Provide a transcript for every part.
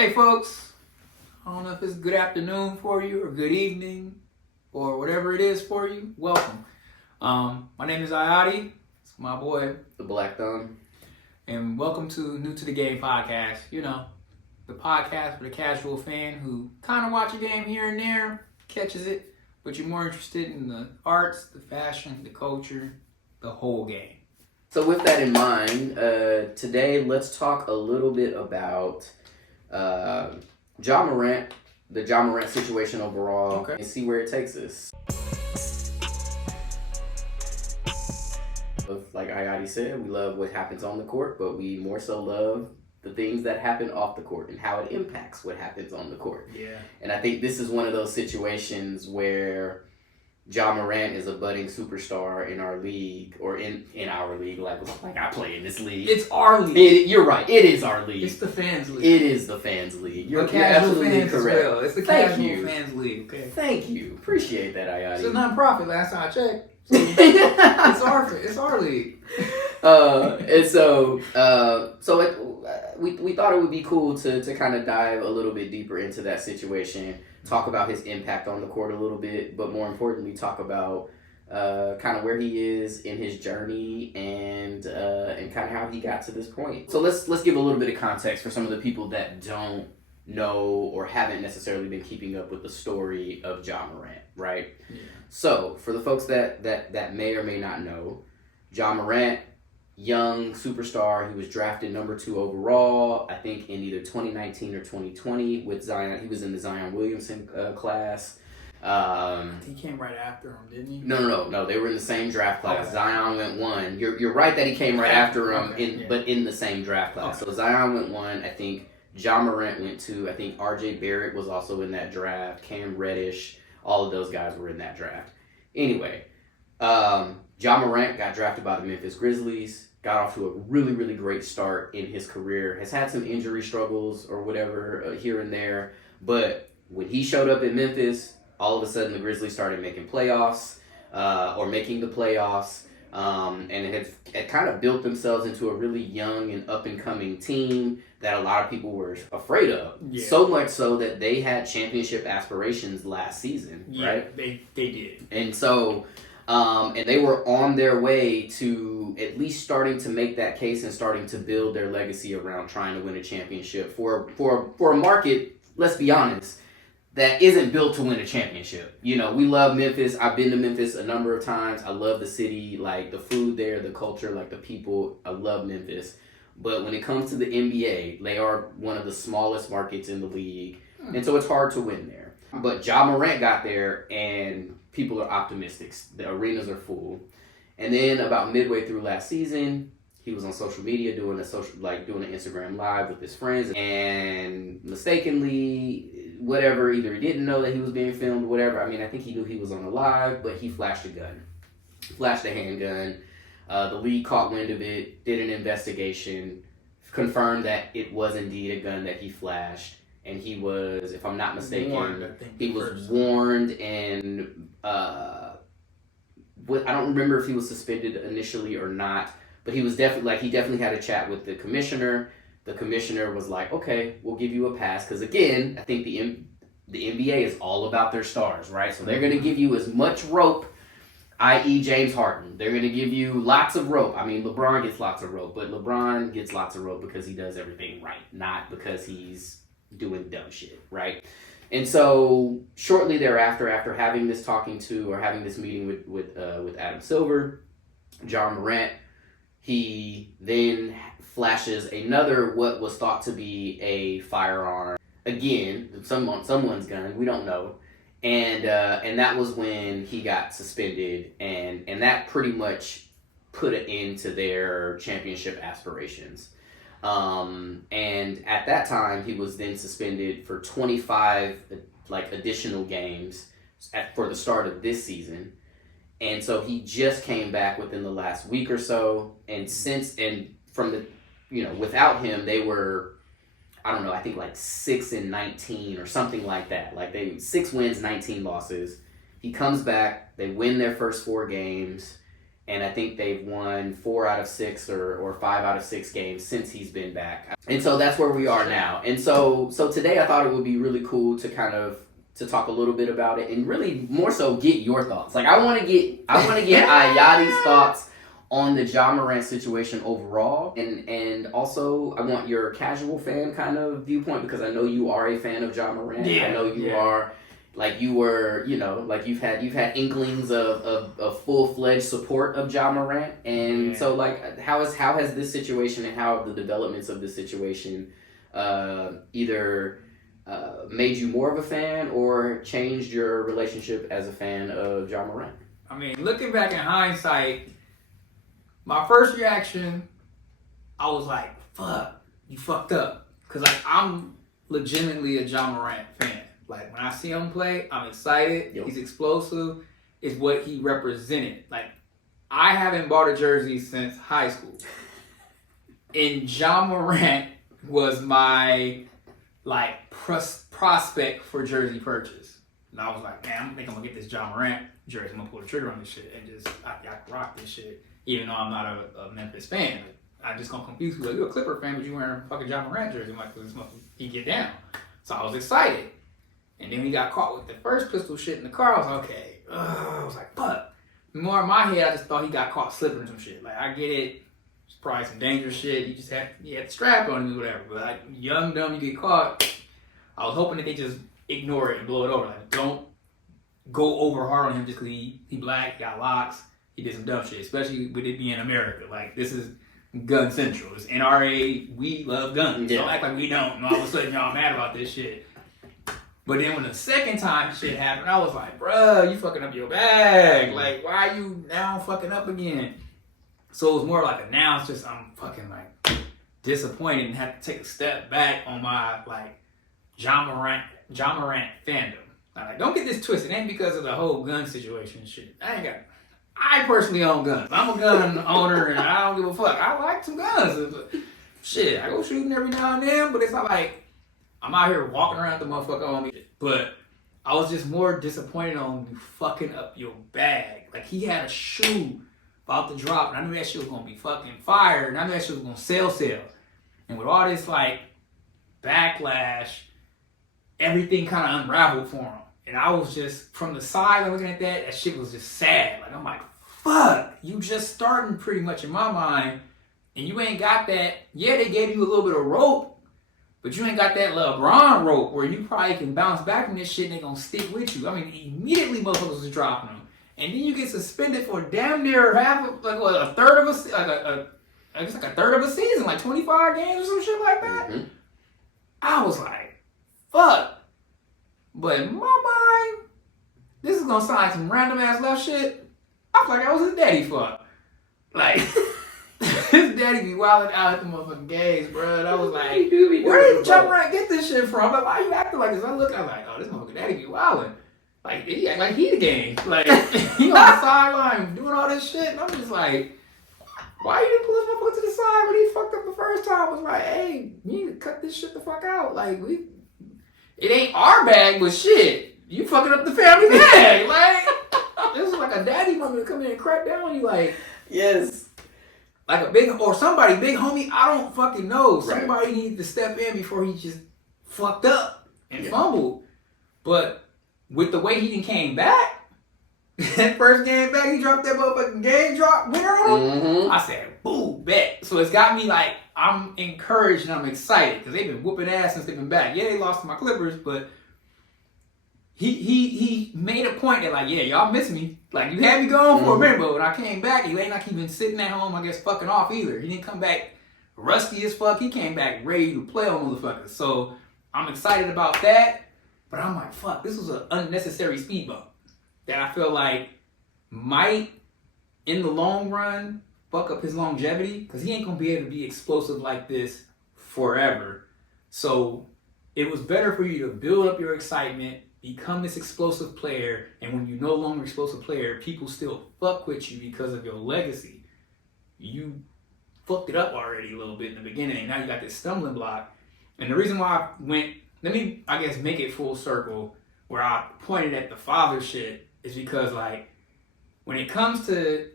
Hey folks, I don't know if it's good afternoon for you or good evening or whatever it is for you. Welcome. My name is Ayati. It's my boy, The Black Thumb. and welcome to New to the Game podcast. You know, the podcast for the casual fan who kind of watch a game here and there, catches it, but you're more interested in the arts, the fashion, the culture, the whole game. So with that in mind, today let's talk a little bit about Ja Morant, the Ja Morant situation overall, and see where it takes us. Like Ayati said, we love what happens on the court, but we more so love the things that happen off the court and how it impacts what happens on the court. Yeah. And I think this is one of those situations where Ja Morant is a budding superstar in our league, or in our league, like I play in this league. It's our league. You're right. It is our league. It's the fans league. It is the fans league. You're casual absolutely fans correct. as well. It's the casual fans league. Okay. Thank you. Appreciate that, Ayati. It's a non-profit. Last time I checked. It's our league. We thought it would be cool to kind of dive a little bit deeper into that situation, talk about his impact on the court a little bit, but more importantly, talk about kind of where he is in his journey and kind of how he got to this point. So let's give a little bit of context for some of the people that don't know or haven't necessarily been keeping up with the story of Ja Morant, right? Yeah. So for the folks that may or may not know, Ja Morant, young superstar, he was drafted number 2 overall, I think in either 2019 or 2020 with Zion. He was in the Zion Williamson class. He came right after him, didn't he? No. They were in the same draft class. Okay. Zion went 1. You're right that he came right after him, but in the same draft class. Okay. So Zion went 1. I think Ja Morant went 2. I think R.J. Barrett was also in that draft. Cam Reddish. All of those guys were in that draft. Anyway, Ja Morant got drafted by the Memphis Grizzlies. Got off to a really, really great start in his career. Has had some injury struggles or whatever here and there. But when he showed up in Memphis, all of a sudden the Grizzlies started making playoffs or making the playoffs. And it had kind of built themselves into a really young and up-and-coming team that a lot of people were afraid of. Yeah. So much so that they had championship aspirations last season, right? They did. And so, and they were on their way to at least starting to make that case and starting to build their legacy around trying to win a championship for a market, let's be honest, that isn't built to win a championship. You know, we love Memphis. I've been to Memphis a number of times. I love the city, like the food there, the culture, like the people. I love Memphis. But when it comes to the NBA, they are one of the smallest markets in the league. And so it's hard to win there. But Ja Morant got there and people are optimistic. The arenas are full. And then about midway through last season, he was on social media doing an Instagram live with his friends, and mistakenly, whatever, either he didn't know that he was being filmed, whatever. I mean, I think he knew he was on a live, but he flashed a gun, flashed a handgun. The league caught wind of it, did an investigation, confirmed that it was indeed a gun that he flashed, and he was, if I'm not mistaken, warned, and I don't remember if he was suspended initially or not. But he was definitely had a chat with the commissioner. The commissioner was like, okay, we'll give you a pass. Because again, I think the NBA is all about their stars, right? So they're going to give you as much rope, i.e. James Harden. They're going to give you lots of rope. I mean, LeBron gets lots of rope, but LeBron gets lots of rope because he does everything right, not because he's doing dumb shit, right? And so shortly thereafter, after having this meeting with Adam Silver, Ja Morant, he then flashes another what was thought to be a firearm. Again, someone's gun. We don't know. And that was when he got suspended, and that pretty much put an end to their championship aspirations. And at that time, he was then suspended for 25 additional games for the start of this season. And so he just came back within the last week or so, without him, they were, I don't know, I think 6-19 or something like that. 6 wins, 19 losses. He comes back, they win their first 4 games, And I think they've won 4 out of 6 or 5 out of 6 games since he's been back. And so that's where we are now. And so today I thought it would be really cool to kind of to talk a little bit about it and really more so get your thoughts. Like I want to get Ayati's thoughts on the Ja Morant situation overall, and also I want your casual fan kind of viewpoint, because I know you are a fan of Ja Morant. Yeah, I know you are, like you were, you know, like you've had inklings of full-fledged support of Ja Morant, and so like how has this situation and how have the developments of this situation either made you more of a fan or changed your relationship as a fan of Ja Morant? I mean, looking back in hindsight, my first reaction, I was like, fuck, you fucked up. Because like, I'm legitimately a Ja Morant fan. Like, when I see him play, I'm excited. Yep. He's explosive. It's what he represented. Like, I haven't bought a jersey since high school. And Ja Morant was my, like, prospect for jersey purchase. And I was like, man, I think I'm going to get this Ja Morant jersey. I'm going to pull the trigger on this shit and just, I can rock this shit. Even though I'm not a Memphis fan. Like, I'm just going to confuse you. Like, you're a Clipper fan, but you wearing a fucking Ja Morant jersey. I'm like, this motherfucker, he get down. So I was excited. And then we got caught with the first pistol shit in the car. I was like, okay. I was like, fuck. More in my head, I just thought he got caught slipping or some shit. Like, I get it. It's probably some dangerous shit. He had the strap on him or whatever. But like, young, dumb, you get caught. I was hoping that they just ignore it and blow it over. Like, don't go over hard on him just because he black, he got locks. He did some dumb shit, especially with it being America. Like, this is gun central. It's NRA, we love guns. Don't act like we don't. And all of a sudden, y'all mad about this shit. But then when the second time shit happened, I was like, bruh, you fucking up your bag. Like, why are you now fucking up again? So it was more like now it's just, I'm fucking like disappointed and have to take a step back on my like Ja Morant fandom. Like, don't get this twisted. It ain't because of the whole gun situation and shit. I personally own guns. I'm a gun owner and I don't give a fuck. I like some guns. Shit, I go shooting every now and then, but it's not like I'm out here walking around the motherfucker on me. But I was just more disappointed on you fucking up your bag. Like, he had a shoe about to drop, and I knew that shit was gonna be fucking fire, and I knew that shit was gonna sell. And with all this like backlash, everything kind of unraveled for him. And I was just, from the side looking at that shit was just sad. Like, I'm like, fuck, you just starting pretty much in my mind, and you ain't got that. Yeah, they gave you a little bit of rope, but you ain't got that LeBron rope where you probably can bounce back from this shit and they gonna stick with you. I mean, immediately motherfuckers was dropping them. And then you get suspended for damn near a third of a season, like 25 games or some shit like that. Mm-hmm. I was like, fuck. But in my mind, this is gonna sound like some random ass left shit. I was like, I was his daddy fuck. Like, his daddy be wilding out at the motherfucking games, bro. And I was like, where did Ja Morant get this shit from? Like, why you acting like this? I was like, oh, this motherfucking daddy be wilding. Like, he act like he the game. Like, he on the sideline doing all this shit. And I'm just like, why you didn't pull this motherfucker to the side when he fucked up the first time? I was like, hey, you need to cut this shit the fuck out. Like, it ain't our bag, but shit, you fucking up the family bag. Like, this is like a daddy moment to come in and crack down on you. Like, yes. Like a big, or somebody, big homie, I don't fucking know. Right. Somebody needed to step in before he just fucked up and fumbled. But with the way he done came back, that first game back, he dropped that motherfucking game drop winner on him. Mm-hmm. I said, boo, bet. So it's got me like, I'm encouraged and I'm excited because they've been whooping ass since they've been back. Yeah, they lost to my Clippers, but he made a point that like, yeah, y'all miss me. Like, you had me going for a minute, but when I came back, he ain't like he been sitting at home, I guess, fucking off either. He didn't come back rusty as fuck. He came back ready to play on motherfuckers. So I'm excited about that. But I'm like, fuck, this was an unnecessary speed bump that I feel like might, in the long run, fuck up his longevity because he ain't going to be able to be explosive like this forever. So it was better for you to build up your excitement, become this explosive player, and when you're no longer explosive player, people still fuck with you because of your legacy. You fucked it up already a little bit in the beginning, and now you got this stumbling block. And the reason why I went, let me, I guess, make it full circle, where I pointed at the father shit, is because, like, when it comes to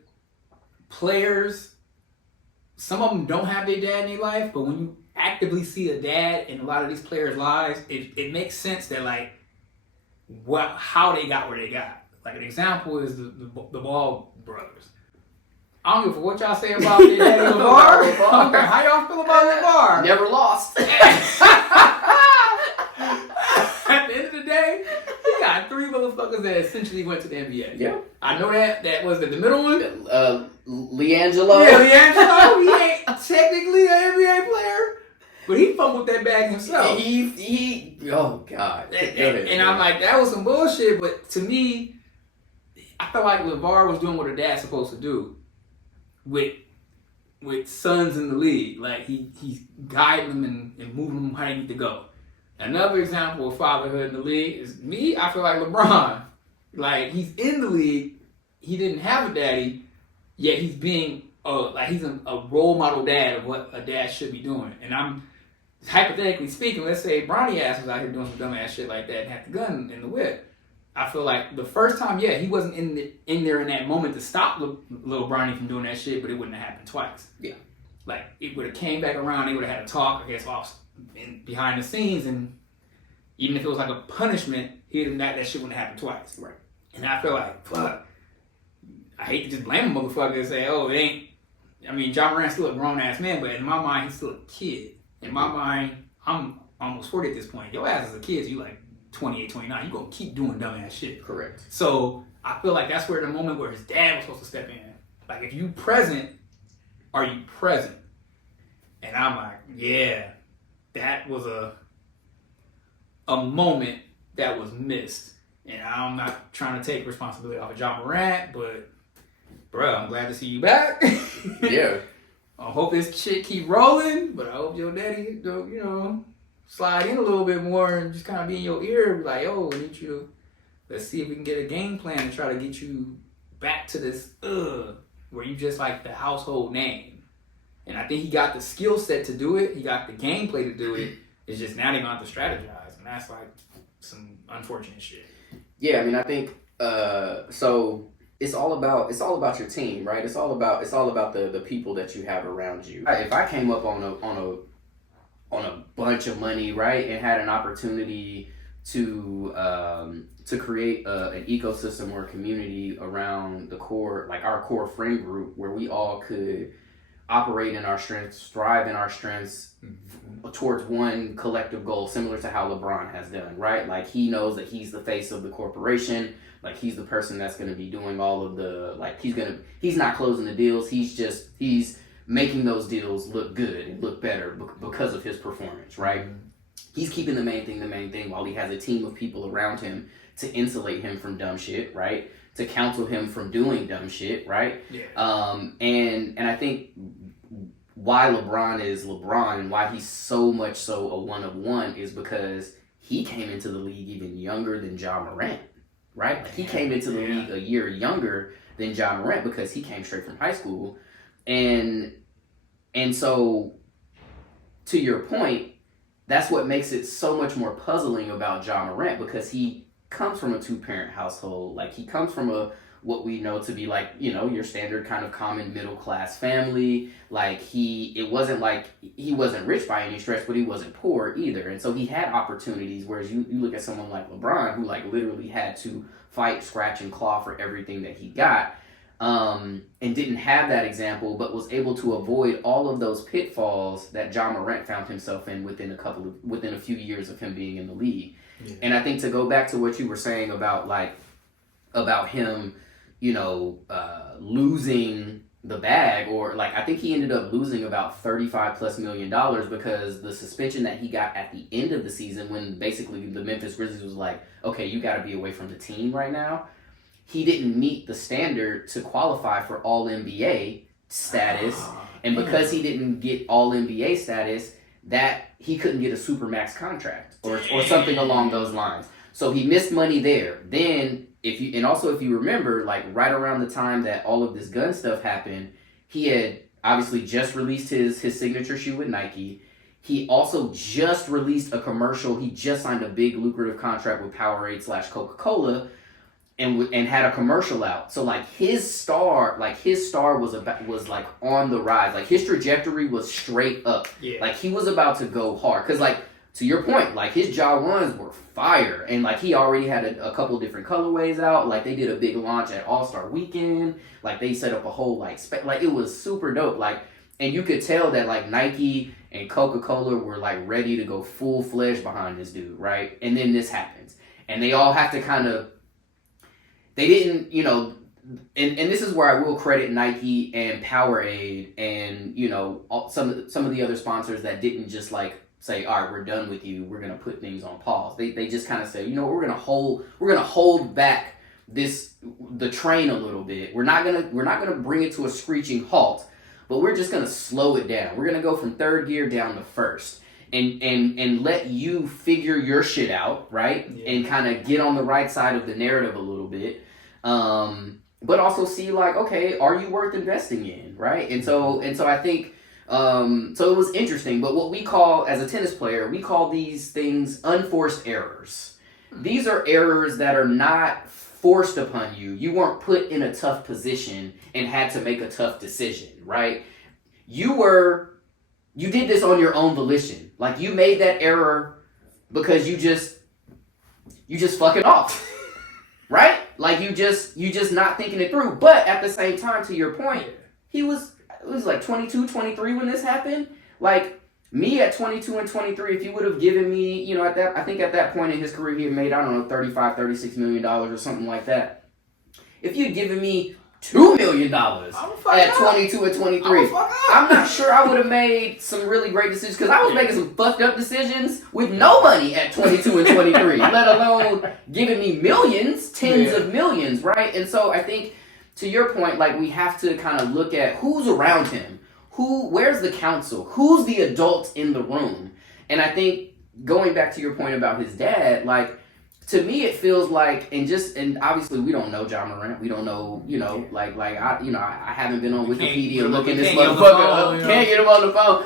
players, some of them don't have their dad in their life, but when you actively see a dad in a lot of these players' lives, it makes sense that like how they got where they got. Like an example is the Ball brothers. I don't give a what y'all say about their daddy LeVar. Okay, how y'all feel about LeVar? Never lost. At the end of the day, he got 3 motherfuckers that essentially went to the NBA. Yeah. I know that was the middle one. LiAngelo. Yeah, LiAngelo. He ain't technically an NBA player, but he fumbled that bag himself. He oh God. And I'm like, that was some bullshit, but to me, I felt like LeVar was doing what a dad's supposed to do with sons in the league. Like he's guiding them and moving them how they need to go. Another example of fatherhood in the league is me. I feel like LeBron. Like he's in the league, he didn't have a daddy, yet he's being he's a role model dad of what a dad should be doing. And I'm hypothetically speaking, let's say Bronny ass was out here doing some dumb ass shit like that and had the gun in the whip. I feel like the first time, he wasn't in there in that moment to stop little Bronny from doing that shit, but it wouldn't have happened twice. Yeah. Like, it would have came back around, they would have had a talk, I guess, behind the scenes, and even if it was like a punishment, that shit wouldn't have happened twice. Right. And I feel like, fuck, I hate to just blame a motherfucker and say, oh, it ain't, I mean, Ja Morant's still a grown-ass man, but in my mind, he's still a kid. In my mind, I'm almost 40 at this point. Your ass is a kid, so you like 28, 29, you're going to keep doing dumbass shit. Correct. So I feel like that's where the moment where his dad was supposed to step in. Like, if you present, are you present? And I'm like, yeah, that was a moment that was missed. And I'm not trying to take responsibility off of Ja Morant, but, bro, I'm glad to see you back. Yeah. I hope this shit keep rolling, but I hope your daddy, slide in a little bit more and just kind of be in your ear, like, yo, I need you. Let's see if we can get a game plan to try to get you back to this, where you just like the household name. And I think he got the skill set to do it. He got the gameplay to do it. It's just now they're going to have to strategize, and that's like some unfortunate shit. Yeah, I mean, I think so. It's all about your team, right? It's all about the people that you have around you. If I came up on a bunch of money, right, and had an opportunity to create an ecosystem or a community around the core, like our core friend group, where we all could operate in our strengths, strive in our strengths towards one collective goal, similar to how LeBron has done, right? Like, he knows that he's the face of the corporation. Like, he's the person that's going to be doing all of the, like, he's not closing the deals. He's making those deals look good and look better because of his performance, right? Mm-hmm. He's keeping the main thing while he has a team of people around him to insulate him from dumb shit, right? To counsel him from doing dumb shit, right? Yeah. And I think why LeBron is LeBron and why he's so much so a one of one is because he came into the league even younger than Ja Morant, right? Like, he came into the league a year younger than Ja Morant because he came straight from high school. And so, to your point, that's what makes it so much more puzzling about Ja Morant, because he comes from a 2-parent household. Like, he comes from what we know to be like, your standard kind of common middle class family. Like, it wasn't like he wasn't rich by any stretch, but he wasn't poor either. And so he had opportunities, whereas you look at someone like LeBron, who like literally had to fight, scratch, and claw for everything that he got. And didn't have that example, but was able to avoid all of those pitfalls that Ja Morant found himself in within a few years of him being in the league. Yeah. And I think, to go back to what you were saying about him, losing the bag, or like, I think he ended up losing about $35+ million because the suspension that he got at the end of the season, when basically the Memphis Grizzlies was like, okay, you got to be away from the team right now. He didn't meet the standard to qualify for All-NBA status. And because he didn't get All-NBA status, that he couldn't get a Supermax contract or something along those lines. So he missed money there. Then, if you remember, like right around the time that all of this gun stuff happened, he had obviously just released his signature shoe with Nike. He also just released a commercial. He just signed a big lucrative contract with Powerade / Coca-Cola. and had a commercial out. So like his star was like on the rise. Like his trajectory was straight up. Yeah. Like he was about to go hard. Cause like to your point, like his Ja ones were fire, and like he already had a couple different colorways out. Like they did a big launch at All-Star Weekend. Like they set up a whole like it was super dope. Like, and you could tell that like Nike and Coca-Cola were like ready to go full-fledged behind this dude, right? And then this happens, and they all have to kind of. They didn't, you know, and this is where I will credit Nike and Powerade and, you know, some of the other sponsors that didn't just like say, all right, we're done with you, we're gonna put things on pause. They just kind of say, you know, we're gonna hold back the train a little bit. We're not gonna bring it to a screeching halt, but we're just gonna slow it down. We're gonna go from third gear down to first. And let you figure your shit out, right? Yeah. And kind of get on the right side of the narrative a little bit. But also see like, okay, are you worth investing in, right? And so I think, so it was interesting. But what we call, as a tennis player, we call these things unforced errors. These are errors that are not forced upon you. You weren't put in a tough position and had to make a tough decision, right? You did this on your own volition. Like you made that error because you just fucking off. Right? Like you just not thinking it through. But at the same time, to your point, it was like 22, 23 when this happened. Like me at 22 and 23, if you would have given me, you know, I think at that point in his career, he had made, I don't know, $35, $36 million or something like that. If you'd given me $2 million at 22 and 23, I'm not sure I would have made some really great decisions, because I was making some fucked up decisions with no money at 22 and 23, let alone giving me millions, tens of millions, right? And so I think, to your point, like we have to kind of look at who's around him, where's the counsel, who's the adult in the room. And I think, going back to your point about his dad, like, to me, it feels like, and obviously we don't know Ja Morant. We don't know, you know, I haven't been on Wikipedia looking this motherfucker up. Can't get him on the phone.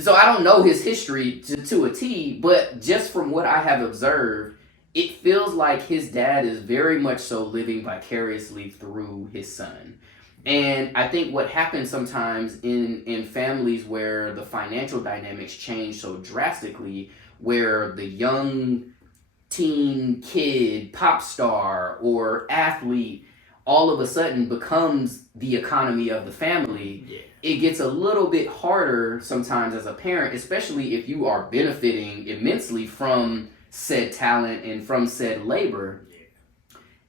So I don't know his history to a T, but just from what I have observed, it feels like his dad is very much so living vicariously through his son. And I think what happens sometimes in families where the financial dynamics change so drastically, where the young teen kid, pop star, or athlete all of a sudden becomes the economy of the family, it gets a little bit harder sometimes as a parent, especially if you are benefiting immensely from said talent and from said labor.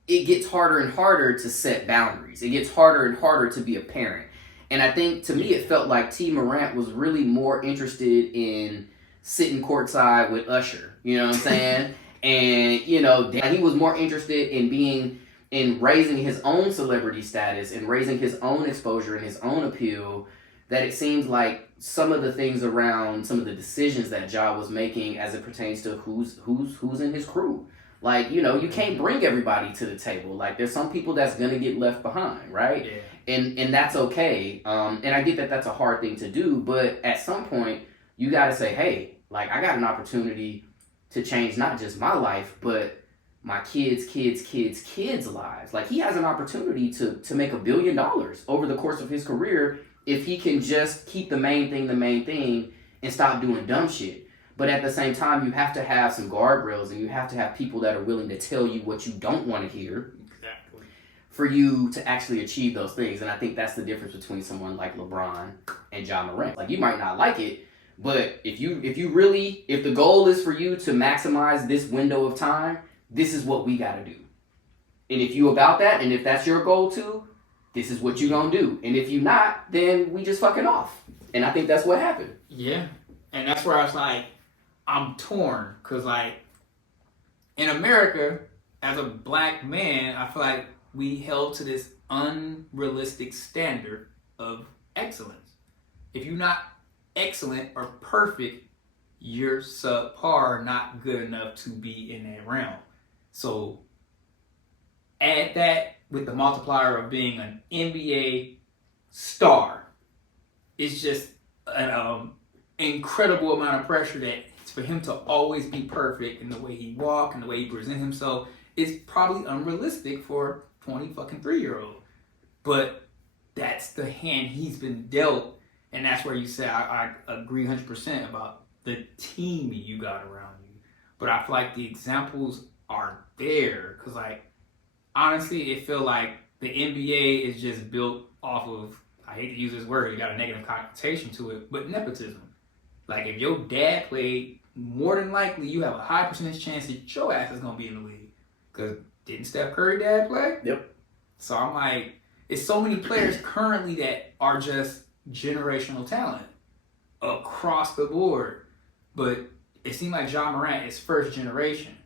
It gets harder and harder to set boundaries. It gets harder and harder to be a parent. And I think, to me, it felt like T. Morant was really more interested in sitting courtside with Usher, you know what I'm saying? And, you know, he was more interested in raising his own celebrity status and raising his own exposure and his own appeal, that it seems like some of the things around some of the decisions that Ja was making as it pertains to who's in his crew. Like, you know, you can't bring everybody to the table. Like, there's some people that's going to get left behind, right? Yeah. And that's okay. And I get that that's a hard thing to do, but at some point, you got to say, hey, like, I got an opportunity to change not just my life, but my kids' lives. Like, he has an opportunity to make $1 billion over the course of his career if he can just keep the main thing and stop doing dumb shit. But at the same time, you have to have some guardrails, and you have to have people that are willing to tell you what you don't want to hear. Exactly. For you to actually achieve those things. And I think that's the difference between someone like LeBron and Ja Morant. Like, you might not like it, but if the goal is for you to maximize this window of time, this is what we got to do. And if you about that, and if that's your goal too, this is what you gonna do. And if you not, then we just fucking off. And I think that's what happened. Yeah. And that's where I was like, I'm torn. Because, like, in America, as a black man, I feel like we held to this unrealistic standard of excellence. If you're not excellent or perfect, you're subpar, not good enough to be in that realm. So add that with the multiplier of being an NBA star. It's just an incredible amount of pressure that it's for him to always be perfect in the way he walks and the way he presents himself. is probably unrealistic for 20-fucking-3-year-old. But that's the hand he's been dealt, and that's where you say I agree 100% about the team you got around you. But I feel like the examples are there, because like honestly, it feel like the NBA is just built off of, I hate to use this word, you got a negative connotation to it, but nepotism. Like if your dad played, more than likely you have a high percentage chance that your ass is gonna be in the league. Because didn't Steph Curry dad play? Yep. So I'm like, it's so many players currently that are just generational talent across the board. But it seemed like Ja Morant is first generation.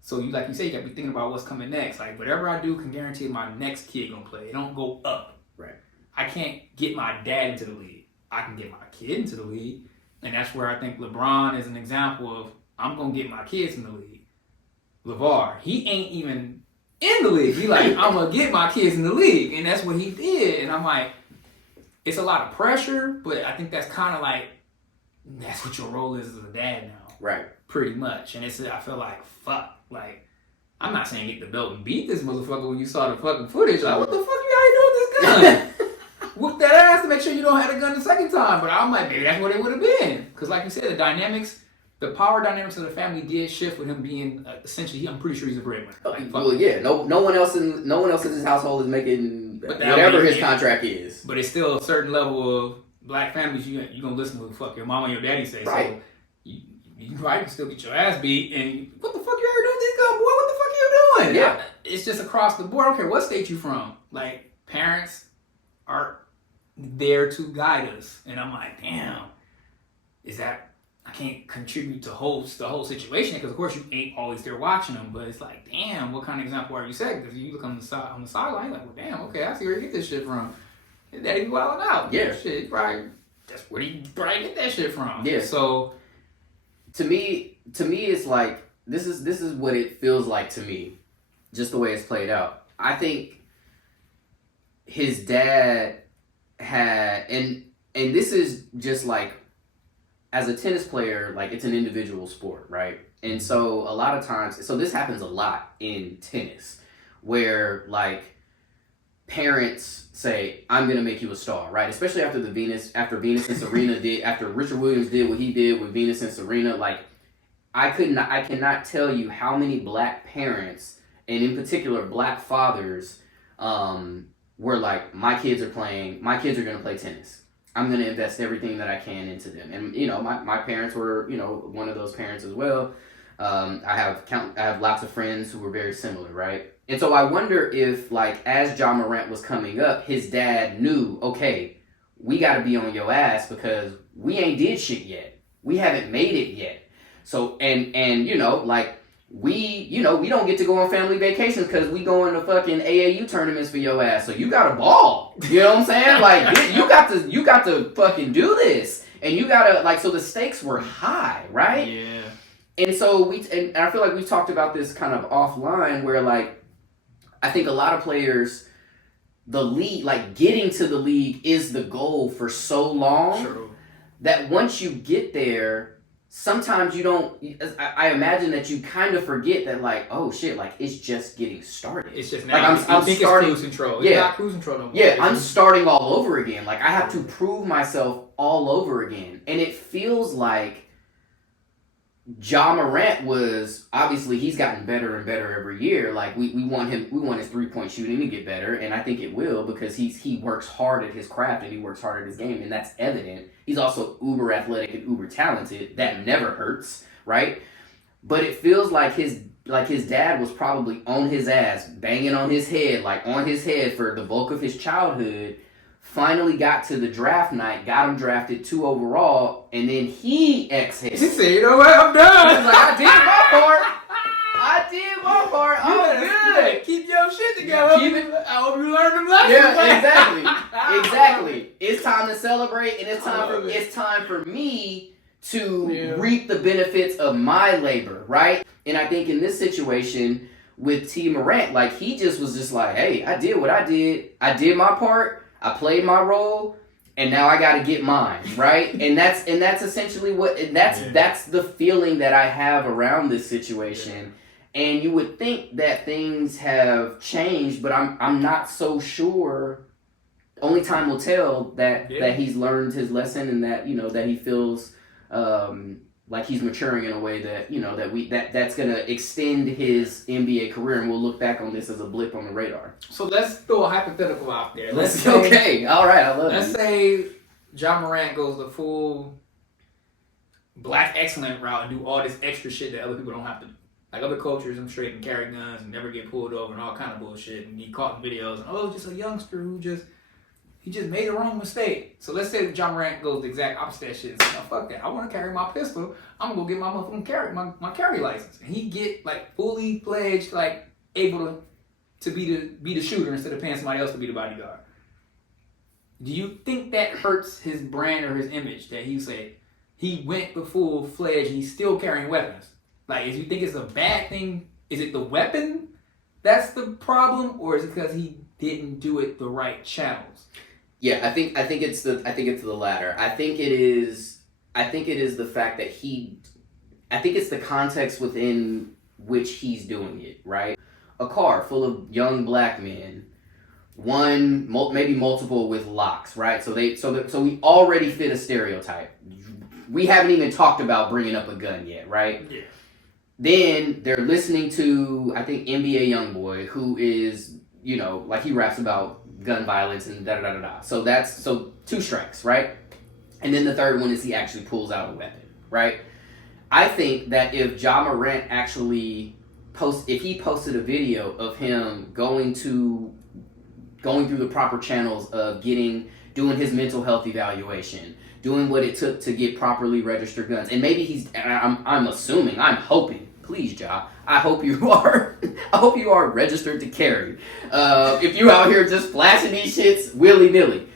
So you, like you say, you got to be thinking about what's coming next. Like whatever I do can guarantee my next kid gonna play. It don't go up. Right. I can't get my dad into the league. I can get my kid into the league. And that's where I think LeBron is an example of, I'm gonna get my kids in the league. LeVar, he ain't even in the league. He like, I'm gonna get my kids in the league. And that's what he did. And I'm like, it's a lot of pressure, but I think that's kind of like, that's what your role is as a dad now. Right. Pretty much. And it's, I feel like, fuck. Like, I'm not saying get the belt and beat this motherfucker when you saw the fucking footage. Like, what the fuck you out here doing with this gun? Whoop that ass to make sure you don't have the gun the second time. But I'm like, maybe that's what it would have been. Because like you said, the dynamics, the power dynamics of the family did shift with him being essentially, I'm pretty sure he's a breadwinner. Like, well, yeah, no one else in his household is making whatever his contract is. But it's still a certain level of black families. You gonna listen to what the fuck your mama and your daddy say. Right. So you probably can still get your ass beat. And what the fuck you ever doing with this gun, boy? What the fuck are you doing? Yeah. It's just across the board. I don't care what state you from. Like parents are there to guide us, and I'm like, damn, is that? I can't contribute to the whole situation because of course you ain't always there watching them, but it's like, damn, what kind of example are you setting? Because you look on the sideline, like, well, damn, okay, I see where you get this shit from. His daddy be wilding out. Yeah, shit, probably that's where he probably get that shit from. Yeah. So, to me, it's like this is what it feels like to me, just the way it's played out. I think his dad had, and this is just like, as a tennis player, like it's an individual sport, right? And so a lot of times, so this happens a lot in tennis, where like parents say, "I'm gonna make you a star," right? Especially after Venus and Serena did, after Richard Williams did what he did with Venus and Serena. Like I cannot tell you how many black parents, and in particular black fathers, were like, my kids are gonna play tennis. I'm going to invest everything that I can into them. And, you know, my parents were, you know, one of those parents as well. I have lots of friends who were very similar, right? And so I wonder if, like, as Ja Morant was coming up, his dad knew, okay, we got to be on your ass because we ain't did shit yet. We haven't made it yet. So, and you know, like, we don't get to go on family vacations because we go into fucking AAU tournaments for your ass. So you got to ball. You know what I'm saying? Like you got to fucking do this, and you got to like. So the stakes were high, right? Yeah. And so and I feel like we talked about this kind of offline, where like I think a lot of players, the league, like getting to the league is the goal for so long. True. That once you get there, sometimes you don't, I imagine that you kind of forget that, like, oh shit, like it's just getting started. It's just now, like I'm think starting, it's cruise control. It's not cruise control no more. Yeah, I'm starting all over again. Like I have to prove myself all over again. And it feels like Ja Morant was, obviously he's gotten better and better every year. Like we want his 3-point shooting to get better, and I think it will because he works hard at his craft and he works hard at his game, and that's evident. He's also uber athletic and uber talented. That never hurts, right? But it feels like his dad was probably on his ass, banging on his head for the bulk of his childhood. Finally got to the draft night, got him drafted 2 overall, and then he exhaled. He said, you know what, I'm done. He's like, I did my part. I'm good. Keep your shit together. I hope you learn them lessons. Yeah, exactly. It's time to celebrate, and it's time for me to reap the benefits of my labor, right? And I think in this situation with T. Morant, like he just was just like, hey, I did what I did. I did my part. I played my role, and now I got to get mine, right? and that's essentially that's the feeling that I have around this situation. And you would think that things have changed, but I'm not so sure. Only time will tell that he's learned his lesson, and that that he feels like he's maturing in a way that that's gonna extend his NBA career, and we'll look back on this as a blip on the radar. So let's throw a hypothetical out there. Okay, all right, I love it. Let's say Ja Morant goes the full black excellent route and do all this extra shit that other people don't have to do. Like other cultures, I'm straight and carry guns and never get pulled over and all kind of bullshit and get caught in videos and just a youngster who just made a wrong mistake. So let's say Ja Morant goes the exact opposite of that shit and says, no, fuck that. I want to carry my pistol. I'm going to go get my motherfucking my carry license. And he get like fully fledged, like able to be the shooter instead of paying somebody else to be the bodyguard. Do you think that hurts his brand or his image that he said he went the full fledged and he's still carrying weapons? Like, if you think it's a bad thing, is it the weapon that's the problem, or is it because he didn't do it the right channels? Yeah, I think it's the latter. I think it is the fact that I think it's the context within which he's doing it, right? A car full of young black men, one maybe multiple with locks, right? So we already fit a stereotype. We haven't even talked about bringing up a gun yet, right? Yeah. Then they're listening to, I think, NBA Youngboy, who is, like he raps about gun violence and da-da-da-da-da. So 2 strikes, right? And then the third one is he actually pulls out a weapon, right? I think that if Ja Morant actually if he posted a video of him going through the proper channels of doing his mental health evaluation, doing what it took to get properly registered guns, and maybe I'm assuming, I'm hoping, please, Ja, I hope you are registered to carry. If you out here just flashing these shits willy-nilly.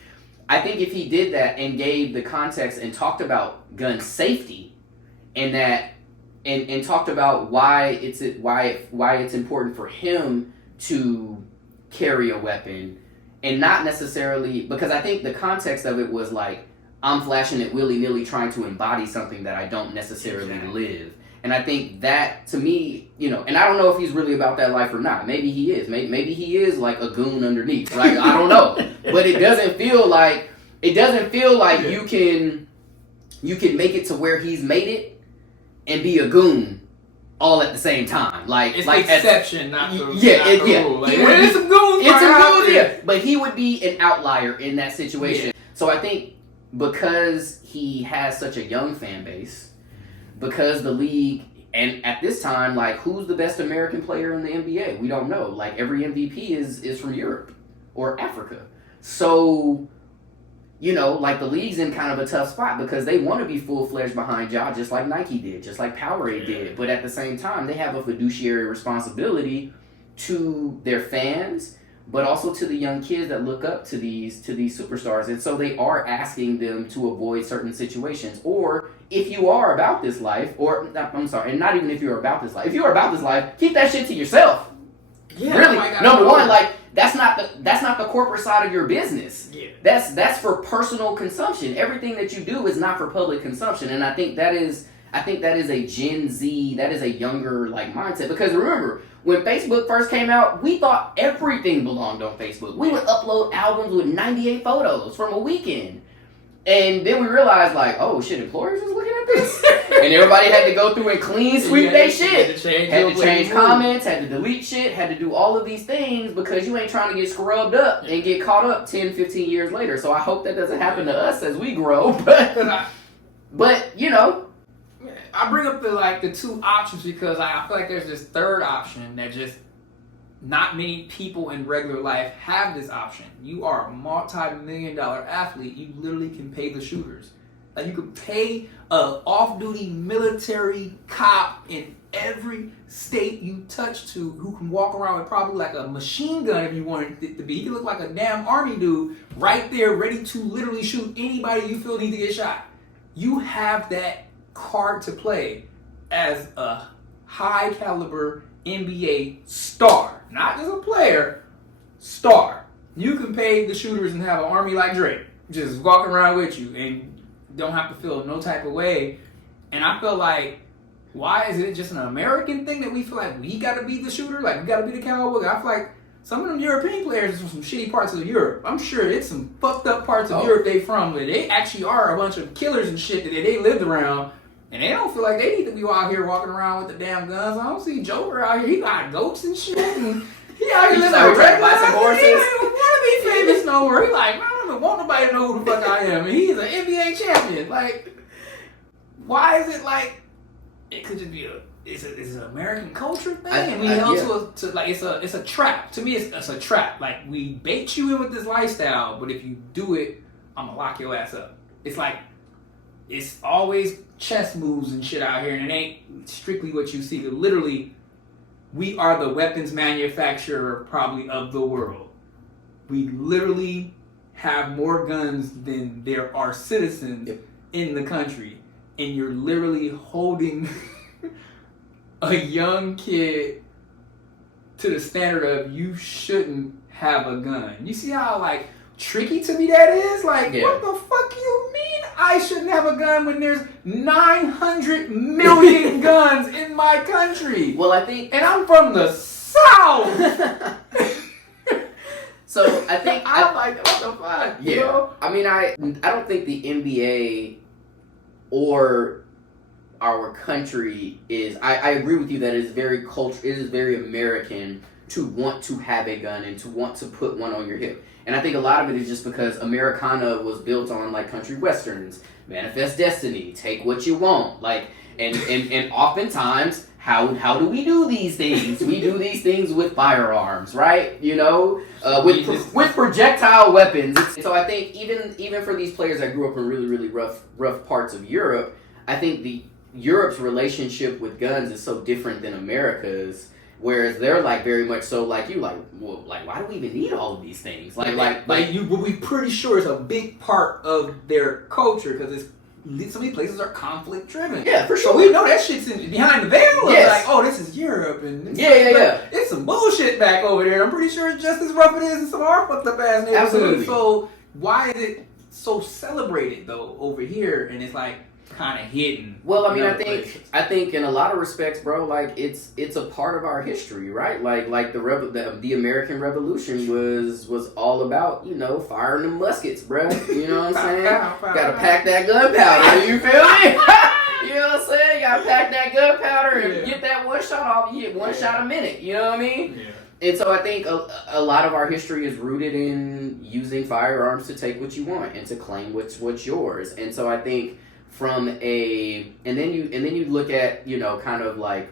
I think if he did that and gave the context and talked about gun safety and that and talked about why it's important for him to carry a weapon, and not necessarily, because I think the context of it was like, I'm flashing it willy-nilly trying to embody something that I don't necessarily live. And I think that, to me, and I don't know if he's really about that life or not. Maybe he is. Maybe he is like a goon underneath. Like, I don't know. But it doesn't feel like you can make it to where he's made it and be a goon all at the same time. Like, it's like the exception, not the rule. Like, it's some goons. It's some goons, yeah. But he would be an outlier in that situation. Yeah. So I think because he has such a young fan base, because the league, and at this time, like, who's the best American player in the NBA? We don't know. Like, every MVP is from Europe or Africa. So, like, the league's in kind of a tough spot because they want to be full-fledged behind Ja, just like Nike did, just like Powerade did. But at the same time, they have a fiduciary responsibility to their fans, but also to the young kids that look up to these superstars. And so they are asking them to avoid certain situations. Or if you are about this life, and not even if you're about this life. If you're about this life, keep that shit to yourself. Yeah, really. Number one, like, that's not the corporate side of your business. Yeah. That's for personal consumption. Everything that you do is not for public consumption. And I think that is a Gen Z, that is a younger like mindset. Because remember, when Facebook first came out, we thought everything belonged on Facebook. We would upload albums with 98 photos from a weekend. And then we realized, like, oh shit, employers was looking at this? And everybody had to go through and clean sweep their shit. Had to change comments, had to delete shit, had to do all of these things because you ain't trying to get scrubbed up and get caught up 10, 15 years later. So I hope that doesn't happen to us as we grow. But I bring up the 2 options because I feel like there's this third option that just not many people in regular life have this option. You are a multi-million-dollar athlete. You literally can pay the shooters. Like, you could pay a off-duty military cop in every state you touch to who can walk around with probably like a machine gun if you wanted it to be. He could look like a damn army dude right there ready to literally shoot anybody you feel needs to get shot. You have that card to play as a high-caliber NBA star. Not just a player, star. You can pay the shooters and have an army like Drake just walking around with you and don't have to feel no type of way. And I feel like why is it just an American thing that we feel like we gotta be the shooter, like we gotta be the cowboy? I feel like some of them European players are from some shitty parts of Europe. I'm sure it's some fucked up parts of Europe they from, where they actually are a bunch of killers and shit that they lived around, and they don't feel like they need to be out here walking around with the damn guns. I don't see Joker out here. He got goats and shit, and he out here living a regular life. He don't even want to be famous no more. He like, I don't even want nobody to know who the fuck I am, and he's an NBA champion. Like, why is it like it could just be it's an American culture thing, and we held to like it's a trap. To me, it's a trap. Like, we bait you in with this lifestyle, but if you do it, I'm gonna lock your ass up. It's like it's always chess moves and shit out here, and it ain't strictly what you see. Literally, we are the weapons manufacturer probably of the world. We literally have more guns than there are citizens in the country, and you're literally holding a young kid to the standard of you shouldn't have a gun. You see how like tricky to me that is? Like, what the fuck you mean I shouldn't have a gun when there's 900 million guns in my country? Well, I think, and I'm from the South. So I think I'm like, what the fuck? Yeah. You know? I mean, I don't think the NBA or our country is. I agree with you that it is very it is very American to want to have a gun and to want to put one on your hip. And I think a lot of it is just because Americana was built on like country westerns, Manifest Destiny, Take What You Want, like, and oftentimes how do we do these things? We do these things with firearms, right? You know, with projectile weapons. So I think even for these players that grew up in really rough parts of Europe, I think Europe's relationship with guns is so different than America's. Whereas they're like very much so like you, like, well, like, why do we even need all of these things? Like we pretty sure it's a big part of their culture because some of these places are conflict driven. Yeah, for sure. So we know that shit's behind the veil. Yes. Like, oh, this is Europe, and it's some bullshit back over there. I'm pretty sure it's just as rough it is in some of our fucked up ass neighborhoods. Absolutely. So why is it so celebrated though over here? And it's like kind of hidden. Well, I mean, I think in a lot of respects, bro, like it's a part of our history, right? Like the American Revolution was all about, you know, firing the muskets, bro. You know what I'm saying? Gotta pack that gunpowder. You feel me? You know what I'm saying? Gotta pack that gunpowder and get that one shot off. You get one shot a minute. You know what I mean? Yeah. And so I think a lot of our history is rooted in using firearms to take what you want and to claim what's yours. And so I think and then you look at, you know, kind of like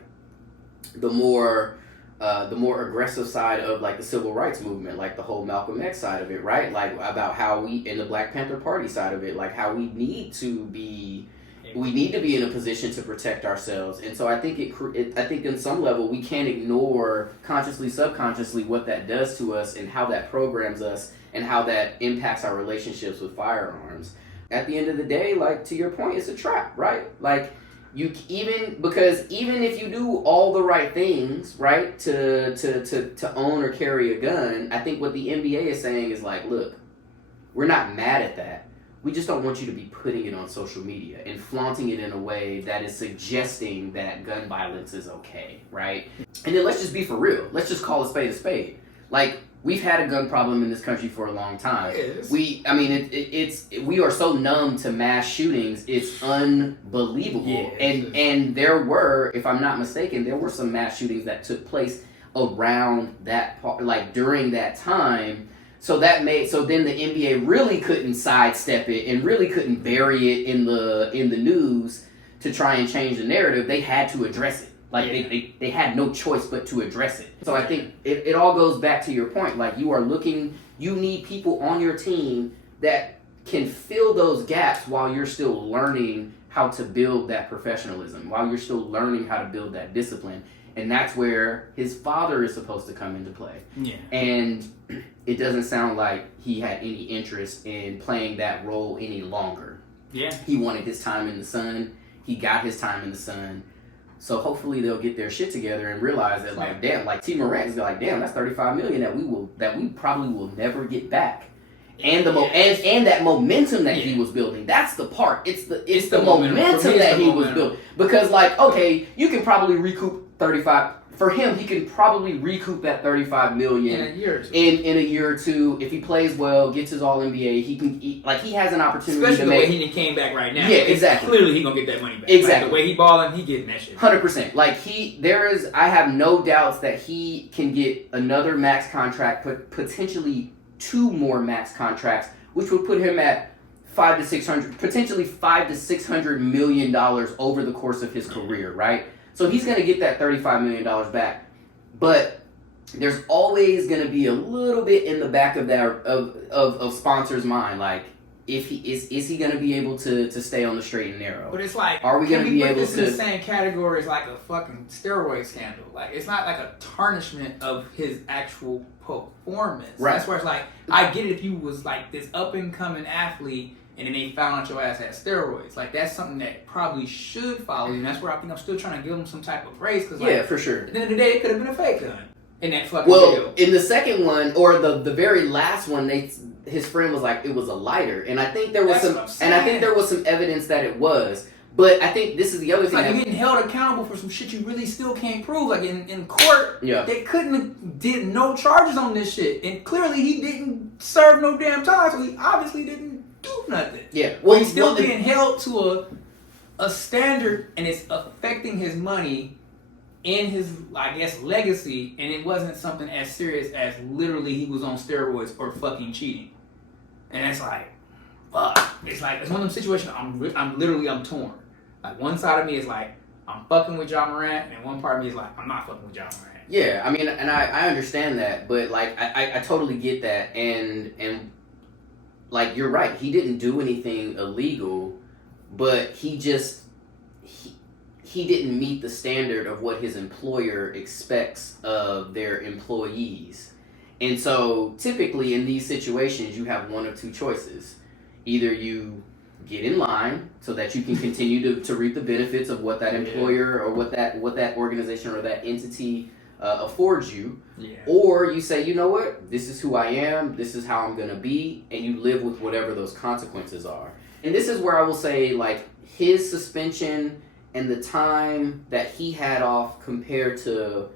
the more aggressive side of like the civil rights movement, like the whole Malcolm X side of it, right? Like about how and the Black Panther Party side of it, like how we need to be in a position to protect ourselves. And so I think I think in some level we can't ignore consciously, subconsciously what that does to us and how that programs us and how that impacts our relationships with firearms. At the end of the day, like, to your point, it's a trap, right? Like, because even if you do all the right things, right, to own or carry a gun, I think what the NBA is saying is like, look, we're not mad at that. We just don't want you to be putting it on social media and flaunting it in a way that is suggesting that gun violence is okay, right? And then let's just be for real. Let's just call a spade a spade. Like, we've had a gun problem in this country for a long time. Yes. We are so numb to mass shootings. It's unbelievable. Yes. And there were, if I'm not mistaken, there were some mass shootings that took place around that part, like during that time. So then the NBA really couldn't sidestep it and really couldn't bury it in the news to try and change the narrative. They had to address it. Like, they had no choice but to address it. So I think it all goes back to your point. Like, you need people on your team that can fill those gaps while you're still learning how to build that professionalism, while you're still learning how to build that discipline. And that's where his father is supposed to come into play. Yeah. And it doesn't sound like he had any interest in playing that role any longer. Yeah. He wanted his time in the sun. He got his time in the sun. So hopefully they'll get their shit together and realize that, like, damn, like Ja Morant is like, damn, that's $35 million that we probably will never get back. and and that momentum that he was building. That's the part. It's the momentum that he was building. Because like, okay, you can probably recoup 35. For him, he can probably recoup that $35 million in a year or two. In a year or two. If he plays well, gets his All NBA, he has an opportunity. Especially to the way he came back right now. Yeah, exactly. Clearly, he gonna get that money back. Exactly. Like, the way he balling, he getting that shit. 100%. Like I have no doubts that he can get another max contract, potentially 2 more max contracts, which would put him at potentially $500 to $600 million over the course of his career, right? So he's going to get that $35 million back. But there's always going to be a little bit in the back of that of sponsors' mind, like, if he is he going to be able to stay on the straight and narrow? But it's like, are we going to be able this to in the same category as like a fucking steroid scandal? Like, it's not like a tarnishment of his actual performance. Right. That's where it's like, I get it if you was like this up and coming athlete and then they found out your ass had steroids. Like, that's something that probably should follow you. And that's where I think I'm still trying to give him some type of grace. Cause like, yeah, for sure. At the end of the day, it could have been a fake gun in that fucking video. Well, in the second one, or the very last one, his friend was like, it was a lighter. And I think there was some evidence that it was. But I think this is the other thing. Like, you're getting held accountable for some shit you really still can't prove. Like, in court, they couldn't have did no charges on this shit. And clearly he didn't serve no damn time, so he obviously didn't do nothing. Yeah. Well, he's still being held to a standard, and it's affecting his money and his, I guess, legacy, and it wasn't something as serious as literally he was on steroids or fucking cheating. And it's like, fuck. It's like, it's one of them situations I'm torn. Like, one side of me is like, I'm fucking with Ja Morant, and one part of me is like, I'm not fucking with Ja Morant. Yeah, I mean, and I understand that, but like, I totally get that, and like, you're right, he didn't do anything illegal, but he didn't meet the standard of what his employer expects of their employees. And so typically in these situations, you have one of two choices. Either you get in line so that you can continue to reap the benefits of what that employer or what that organization or that entity affords you, or you say, you know what, this is who I am, this is how I'm going to be, and you live with whatever those consequences are. And this is where I will say, like, his suspension and the time that he had off compared to